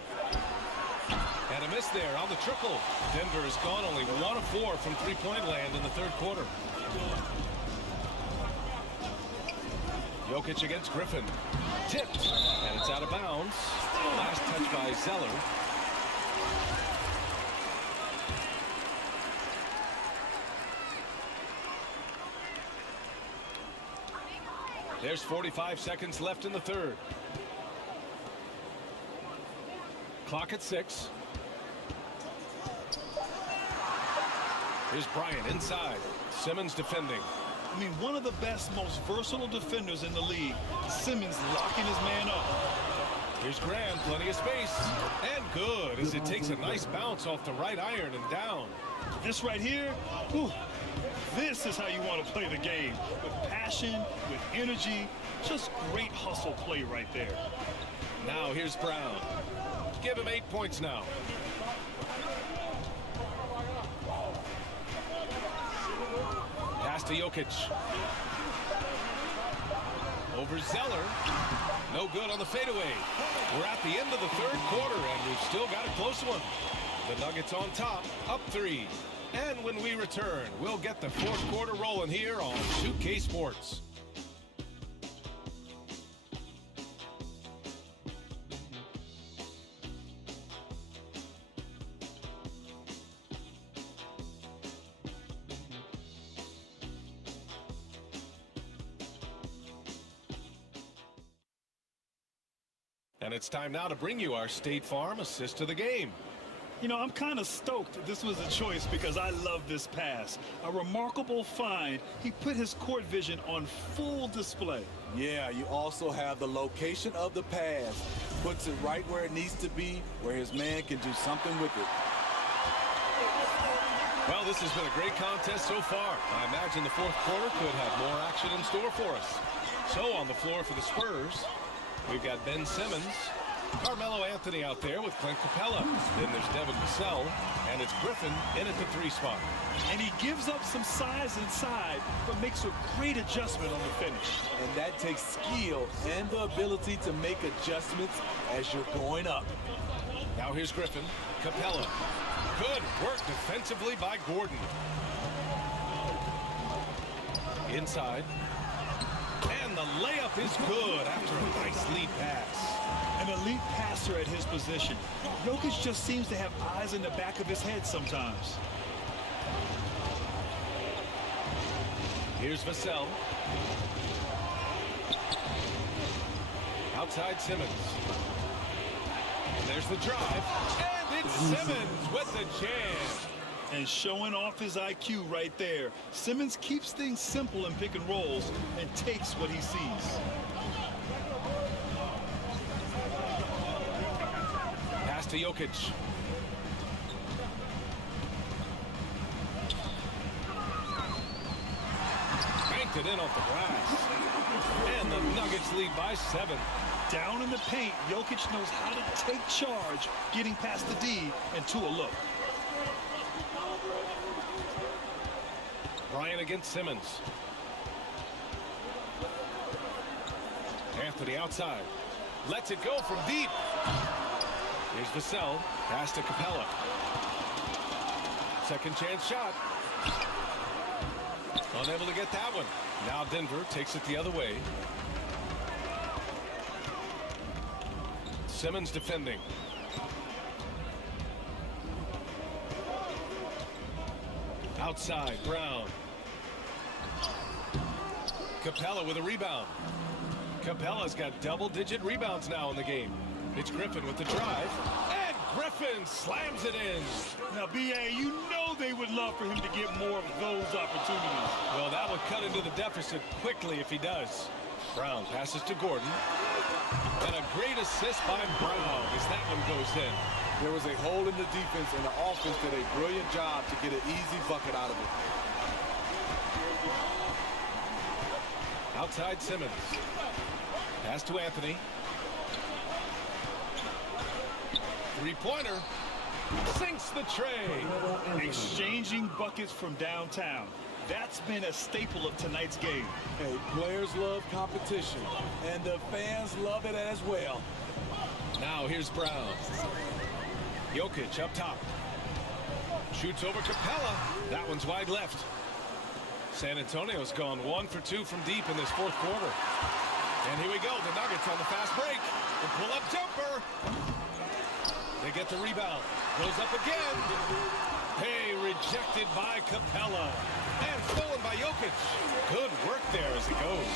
And a miss there on the triple. Denver has gone only 1 of 4 from three-point land in the 3rd quarter. Jokic against Griffin. Tipped. And it's out of bounds. Last touch by Zeller. There's 45 seconds left in the 3rd. Clock at 6. Here's Bryant inside. Simmons defending. I mean, one of the best, most versatile defenders in the league. Simmons locking his man up. Here's Graham, plenty of space. And good, as it takes a nice bounce off the right iron and down. This right here, whew, this is how you want to play the game. With passion, with energy, just great hustle play right there. Now here's Brown. Give him 8 points now. Pass to Jokic. Over Zeller. No good on the fadeaway. We're at the end of the third quarter, and we've still got a close one. The Nuggets on top, up 3. And when we return, we'll get the fourth quarter rolling here on 2K Sports. And it's time now to bring you our State Farm assist to the game. You know, I'm kind of stoked this was a choice because I love this pass. A remarkable find. He put his court vision on full display. Yeah, you also have the location of the pass. Puts it right where it needs to be, where his man can do something with it. Well, this has been a great contest so far. I imagine the fourth quarter could have more action in store for us. So on the floor for the Spurs, we've got Ben Simmons, Carmelo Anthony out there with Clint Capella. Then there's Devin Vassell, and it's Griffin in at the 3 spot. And he gives up some size inside, but makes a great adjustment on the finish. And that takes skill and the ability to make adjustments as you're going up. Now here's Griffin, Capella. Good work defensively by Gordon. Inside. And the layup is good after a nice lead pass. An elite passer at his position. Jokic just seems to have eyes in the back of his head sometimes. Here's Vassell. Outside Simmons. There's the drive. And it's Simmons with the jam. And showing off his IQ right there. Simmons keeps things simple in pick and rolls and takes what he sees. Pass to Jokic. Banked it in off the glass. And the Nuggets lead by 7. Down in the paint, Jokic knows how to take charge, getting past the D and to a look. Bryant against Simmons. Anthony outside. Lets it go from deep. Here's Vassell. Pass to Capella. Second chance shot. Unable to get that one. Now Denver takes it the other way. Simmons defending. Outside, Brown. Capella with a rebound. Capella's got double-digit rebounds now in the game. It's Griffin with the drive. And Griffin slams it in. Now, B.A., you know they would love for him to get more of those opportunities. Well, that would cut into the deficit quickly if he does. Brown passes to Gordon. And a great assist by Brown as that one goes in. There was a hole in the defense, and the offense did a brilliant job to get an easy bucket out of it. Outside Simmons. Pass to Anthony. Three-pointer. Sinks the tray. Exchanging buckets from downtown. That's been a staple of tonight's game. Hey, players love competition, and the fans love it as well. Now here's Brown. Jokic up top. Shoots over Capella. That one's wide left. San Antonio's gone 1 for 2 from deep in this fourth quarter. And here we go. The Nuggets on the fast break. The pull-up jumper. They get the rebound. Goes up again. Hey, rejected by Capella. And stolen by Jokic. Good work there as it goes.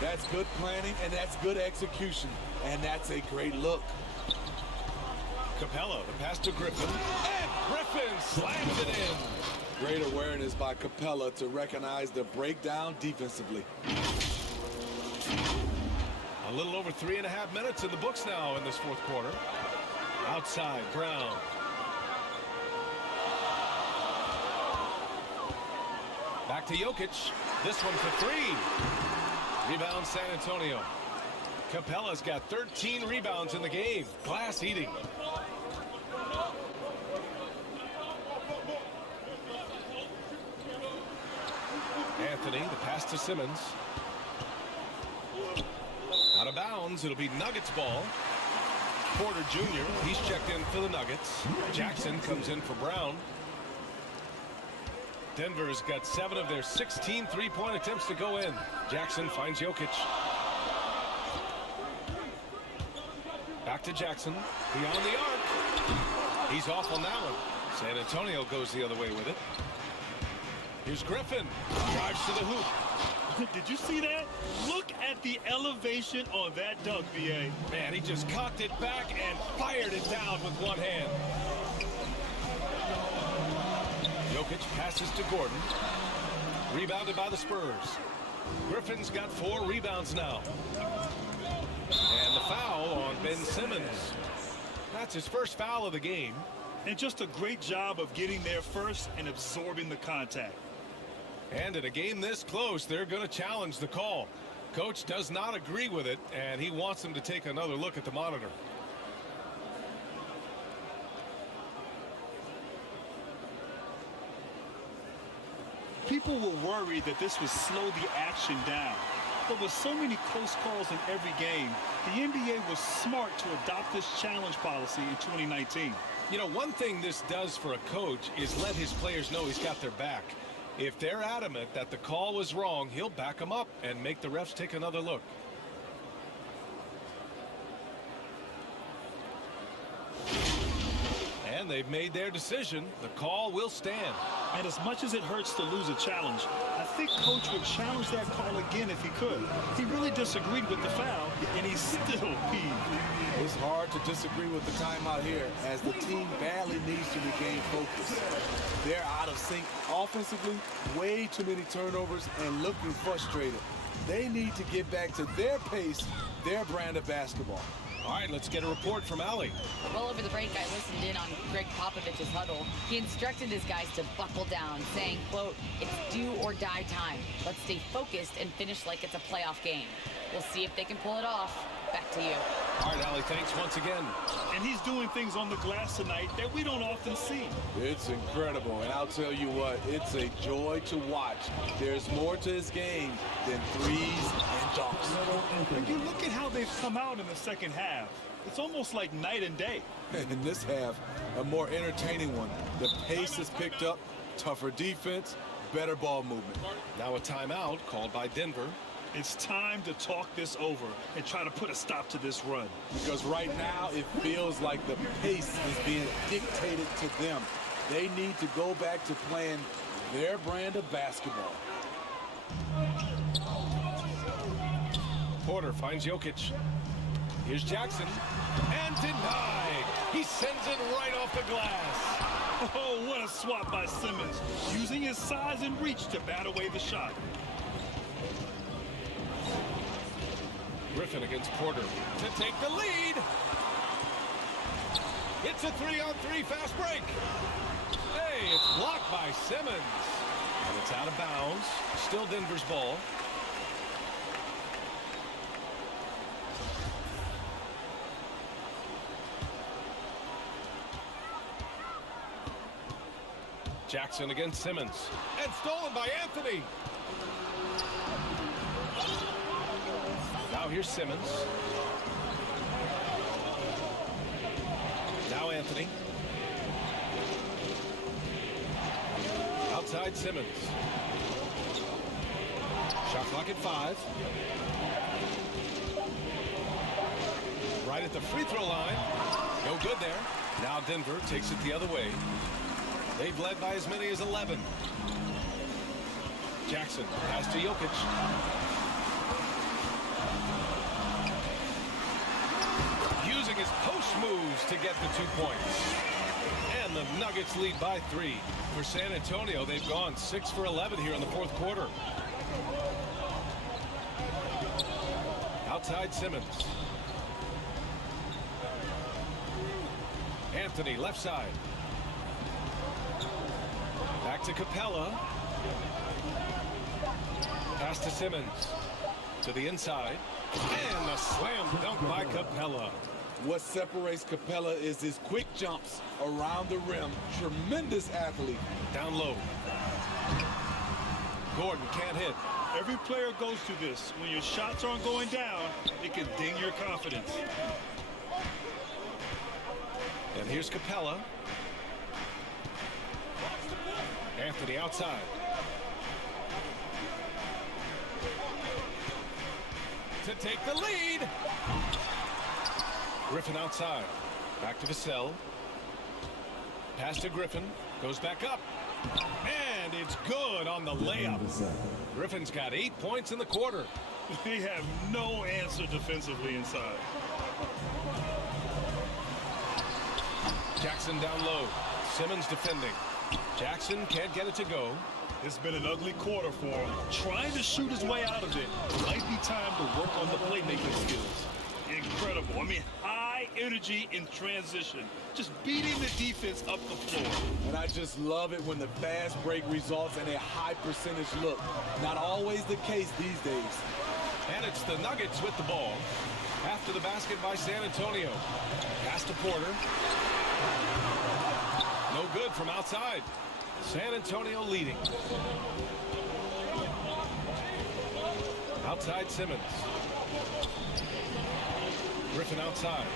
That's good planning, and that's good execution. And that's a great look. Capella, the pass to Griffin. And Griffin slams it in. Great awareness by Capella to recognize the breakdown defensively. A little over 3.5 minutes in the books now in this fourth quarter. Outside, Brown. Back to Jokic. This one for three. Rebound San Antonio. Capella's got 13 rebounds in the game. Glass eating. Anthony, the pass to Simmons. Out of bounds, it'll be Nuggets ball. Porter Jr., he's checked in for the Nuggets. Jackson comes in for Brown. Denver's got 7 of their 16 three-point attempts to go in. Jackson finds Jokic. Back to Jackson. Beyond the arc. He's off on that one. San Antonio goes the other way with it. Here's Griffin. Drives to the hoop. Did you see that? Look at the elevation on that dunk, B.A. Man, he just cocked it back and fired it down with one hand. Jokic passes to Gordon. Rebounded by the Spurs. Griffin's got 4 rebounds now. And the foul on Ben Simmons. That's his first foul of the game. And just a great job of getting there first and absorbing the contact. And in a game this close, they're going to challenge the call. Coach does not agree with it, and he wants them to take another look at the monitor. People were worried that this would slow the action down. But with so many close calls in every game, the NBA was smart to adopt this challenge policy in 2019. You know, one thing this does for a coach is let his players know he's got their back. If they're adamant that the call was wrong, he'll back them up and make the refs take another look. And they've made their decision. The call will stand. And as much as it hurts to lose a challenge, I think Coach would challenge that call again if he could. He really disagreed with the foul, and he's still peeved. It's hard to disagree with the timeout here, as the team badly needs to regain focus. They're out of sync offensively, way too many turnovers, and looking frustrated. They need to get back to their pace, their brand of basketball. All right, let's get a report from Allie. Well, over the break, I listened in on Greg Popovich's huddle. He instructed his guys to buckle down, saying, quote, "It's do or die time. Let's stay focused and finish like it's a playoff game." We'll see if they can pull it off. Back to you. All right, Allie, thanks once again. And he's doing things on the glass tonight that we don't often see. It's incredible, and I'll tell you what, it's a joy to watch. There's more to his game than threes and dunks. When you look at how they've come out in the second half, it's almost like night and day. In this half, a more entertaining one. The pace is picked up, tougher defense, better ball movement. Now a timeout called by Denver. It's time to talk this over and try to put a stop to this run. Because right now it feels like the pace is being dictated to them. They need to go back to playing their brand of basketball. Porter finds Jokic. Here's Jackson. And denied. He sends it right off the glass. Oh, what a swat by Simmons, using his size and reach to bat away the shot. Griffin against Porter to take the lead. It's a 3-on-3 fast break. Hey, it's blocked by Simmons. And it's out of bounds. Still Denver's ball. Jackson against Simmons. And stolen by Anthony. Now here's Simmons. Now Anthony. Outside Simmons. Shot clock at 5. Right at the free throw line. No good there. Now Denver takes it the other way. They've led by as many as 11. Jackson pass to Jokic. Using his post moves to get the 2 points. And And the Nuggets lead by 3. For San Antonio, they've gone 6 for 11 here in the fourth quarter. Outside Simmons. Anthony, left side. Back to Capella. Pass to Simmons. To the inside. And a slam dunk by Capella. What separates Capella is his quick jumps around the rim. Tremendous athlete. Down low. Gordon can't hit. Every player goes through this. When your shots aren't going down, it can ding your confidence. And here's Capella. Anthony outside. To take the lead. Griffin outside. Back to Vassell. Pass to Griffin. Goes back up. And it's good on the layup. Griffin's got 8 points in the quarter. They have no answer defensively inside. Jackson down low. Simmons defending. Jackson can't get it to go. It's been an ugly quarter for him. Trying to shoot his way out of it. Might be time to work on the playmaking skills. Incredible. I mean, high energy in transition. Just beating the defense up the floor. And I just love it when the fast break results in a high percentage look. Not always the case these days. And it's the Nuggets with the ball. After the basket by San Antonio. Pass to Porter. No good from outside. San Antonio leading. Outside Simmons. Griffin outside.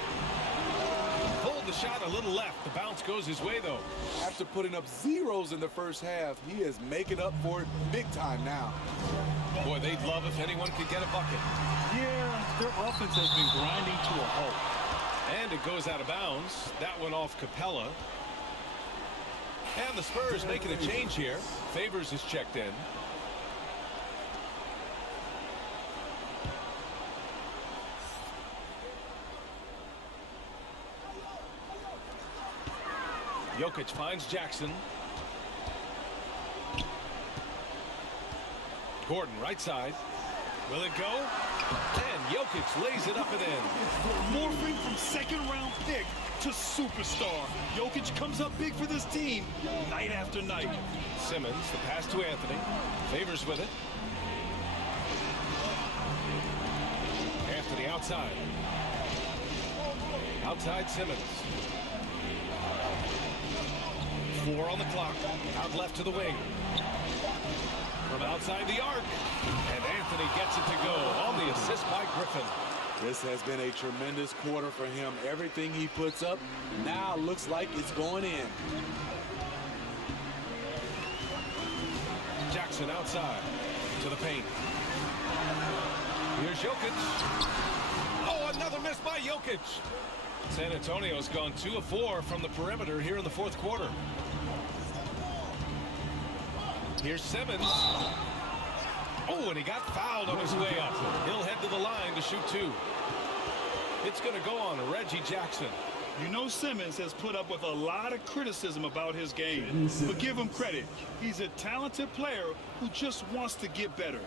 Pulled the shot a little left. The bounce goes his way, though. After putting up zeros in the first half, he is making up for it big time now. Boy, they'd love if anyone could get a bucket. Yeah, their offense has been grinding to a halt. And it goes out of bounds. That one off Capella. And the Spurs making a change here. Favors is checked in. Jokic finds Jackson. Gordon right side. Will it go? And Jokic lays it up and in. Morphing from second-round pick to superstar. Jokic comes up big for this team night after night. Simmons, the pass to Anthony. Favors with it. Anthony outside. Outside Simmons. 4 on the clock. Out left to the wing. From outside the arc. And Anthony gets it to go on the assist by Griffin. This has been a tremendous quarter for him. Everything he puts up now looks like it's going in. Jackson outside to the paint. Here's Jokic. Oh, another miss by Jokic. San Antonio's gone 2 of 4 from the perimeter here in the fourth quarter. Here's Simmons. Oh, and he got fouled on his way up. He'll head to the line to shoot 2. It's going to go on Reggie Jackson. You know Simmons has put up with a lot of criticism about his game. But give him credit. He's a talented player who just wants to get better.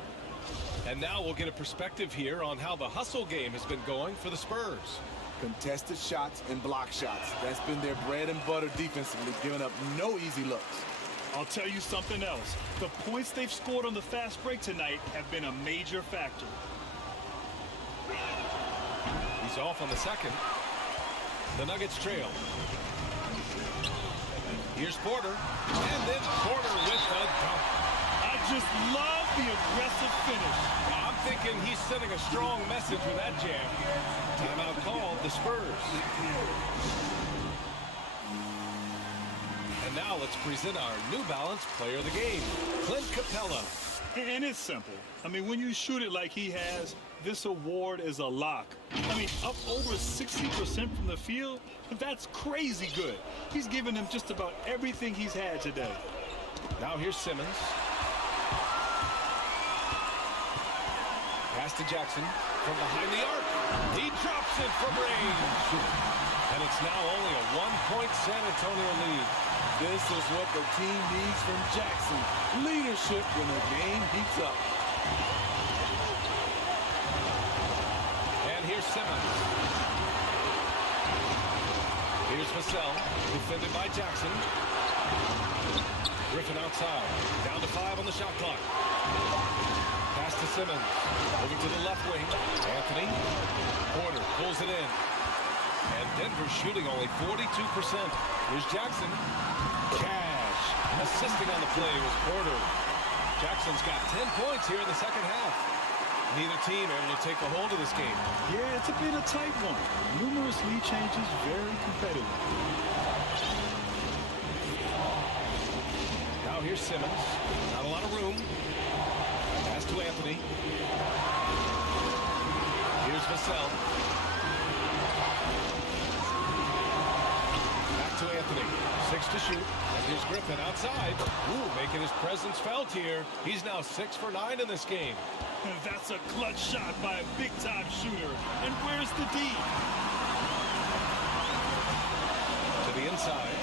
And now we'll get a perspective here on how the hustle game has been going for the Spurs. Contested shots and block shots. That's been their bread and butter defensively, giving up no easy looks. I'll tell you something else. The points they've scored on the fast break tonight have been a major factor. He's off on the second. The Nuggets trail. Here's Porter. And then Porter with the dunk. I just love the aggressive finish. I'm thinking he's sending a strong message with that jam. Timeout called, the Spurs. And now let's present our New Balance Player of the Game, Clint Capella. And it's simple. I mean, when you shoot it like he has, this award is a lock. I mean, up over 60% from the field, that's crazy good. He's given them just about everything he's had today. Now here's Simmons. Pass to Jackson from behind the arc. He drops it from range. And it's now only a 1-point San Antonio lead. This is what the team needs from Jackson. Leadership when the game heats up. And here's Simmons. Here's Vassell, defended by Jackson. Griffin outside, down to 5 on the shot clock. Pass to Simmons, over to the left wing. Anthony, Porter pulls it in. And Denver shooting only 42%. Here's Jackson. Cash. Assisting on the play was Porter. Jackson's got 10 points here in the second half. Neither team able to take a hold of this game. Yeah, it's been a tight one. Numerous lead changes, very competitive. Now here's Simmons. Not a lot of room. Pass to Anthony. Here's Vassell. Back to Anthony. 6 to shoot. And here's Griffin outside. Ooh, making his presence felt here. He's now 6 for 9 in this game. That's a clutch shot by a big-time shooter. And where's the D? To the inside.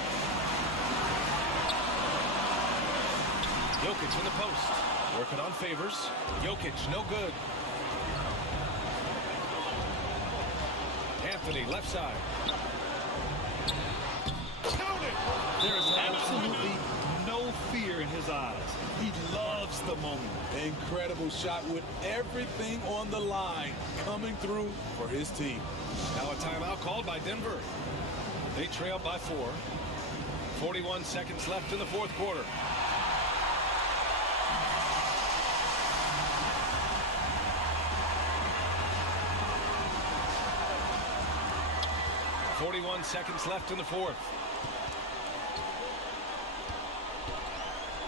Jokic in the post. Working on Favors. Jokic, no good. Anthony, left side. Count it! There is absolutely no fear in his eyes. He loves the moment. Incredible shot with everything on the line coming through for his team. Now a timeout called by Denver. They trail by 4. 41 seconds left in the fourth quarter. .41 seconds left in the fourth.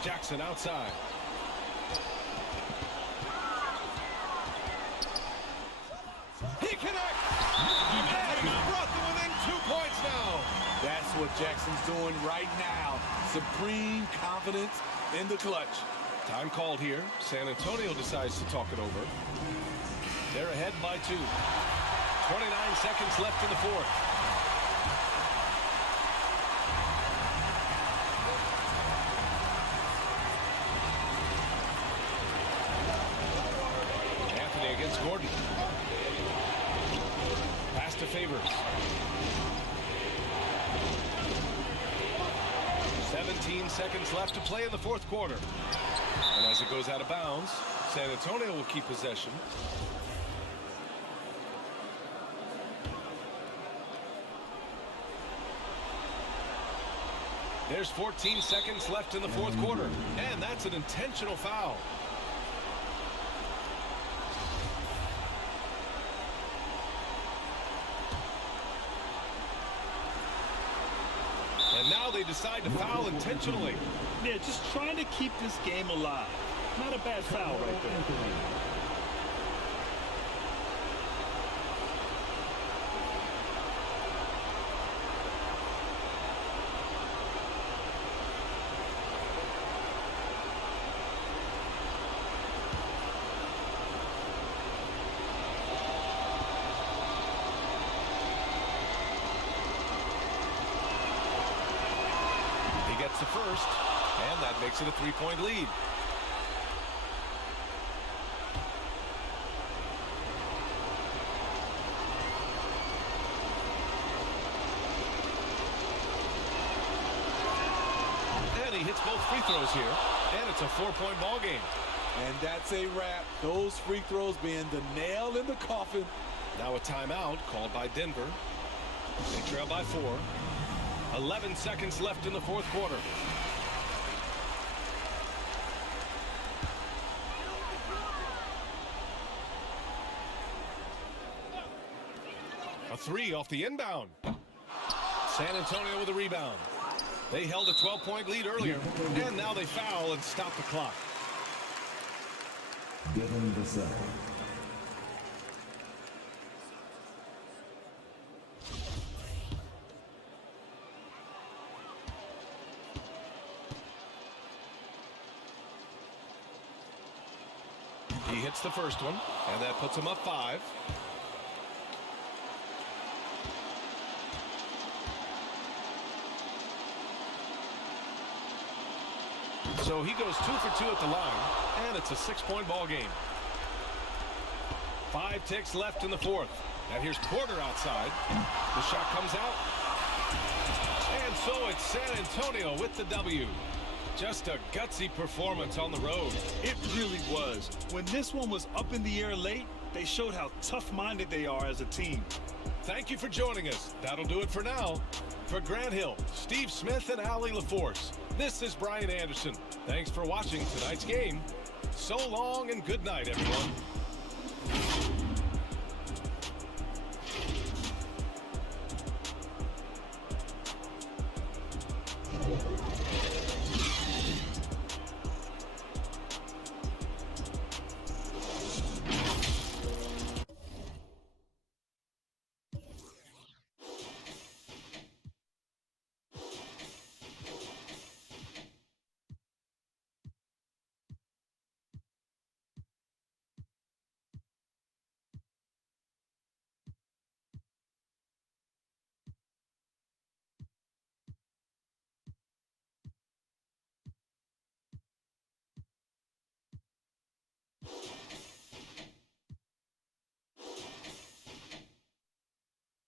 Jackson outside. He connects! And he's brought them within 2 points now. That's what Jackson's doing right now. Supreme confidence in the clutch. Time called here. San Antonio decides to talk it over. They're ahead by 2. 29 seconds left in the fourth. Against Gordon. Pass to Favors. 17 seconds left to play in the fourth quarter. And as it goes out of bounds, San Antonio will keep possession. There's 14 seconds left in the fourth quarter. And that's an intentional foul. And now they decide to foul intentionally. Yeah, just trying to keep this game alive. Not a bad foul right there. The first, and that makes it a 3-point lead. And he hits both free throws here, and it's a 4-point ball game. And that's a wrap. Those free throws being the nail in the coffin. Now a timeout called by Denver. They trail by 4. 11 seconds left in the fourth quarter. A 3 off the inbound. San Antonio with a rebound. They held a 12-point lead earlier, and now they foul and stop the clock. Given the set. He hits the first one, and that puts him up 5. So he goes 2 for 2 at the line, and it's a 6-point ball game. 5 ticks left in the fourth. And here's Porter outside. The shot comes out. And so it's San Antonio with the W. Just a gutsy performance on the road. It really was. When this one was up in the air late, they showed how tough-minded they are as a team. Thank you for joining us. That'll do it for now. For Grant Hill, Steve Smith, and Allie LaForce, this is Brian Anderson. Thanks for watching tonight's game. So long and good night, everyone.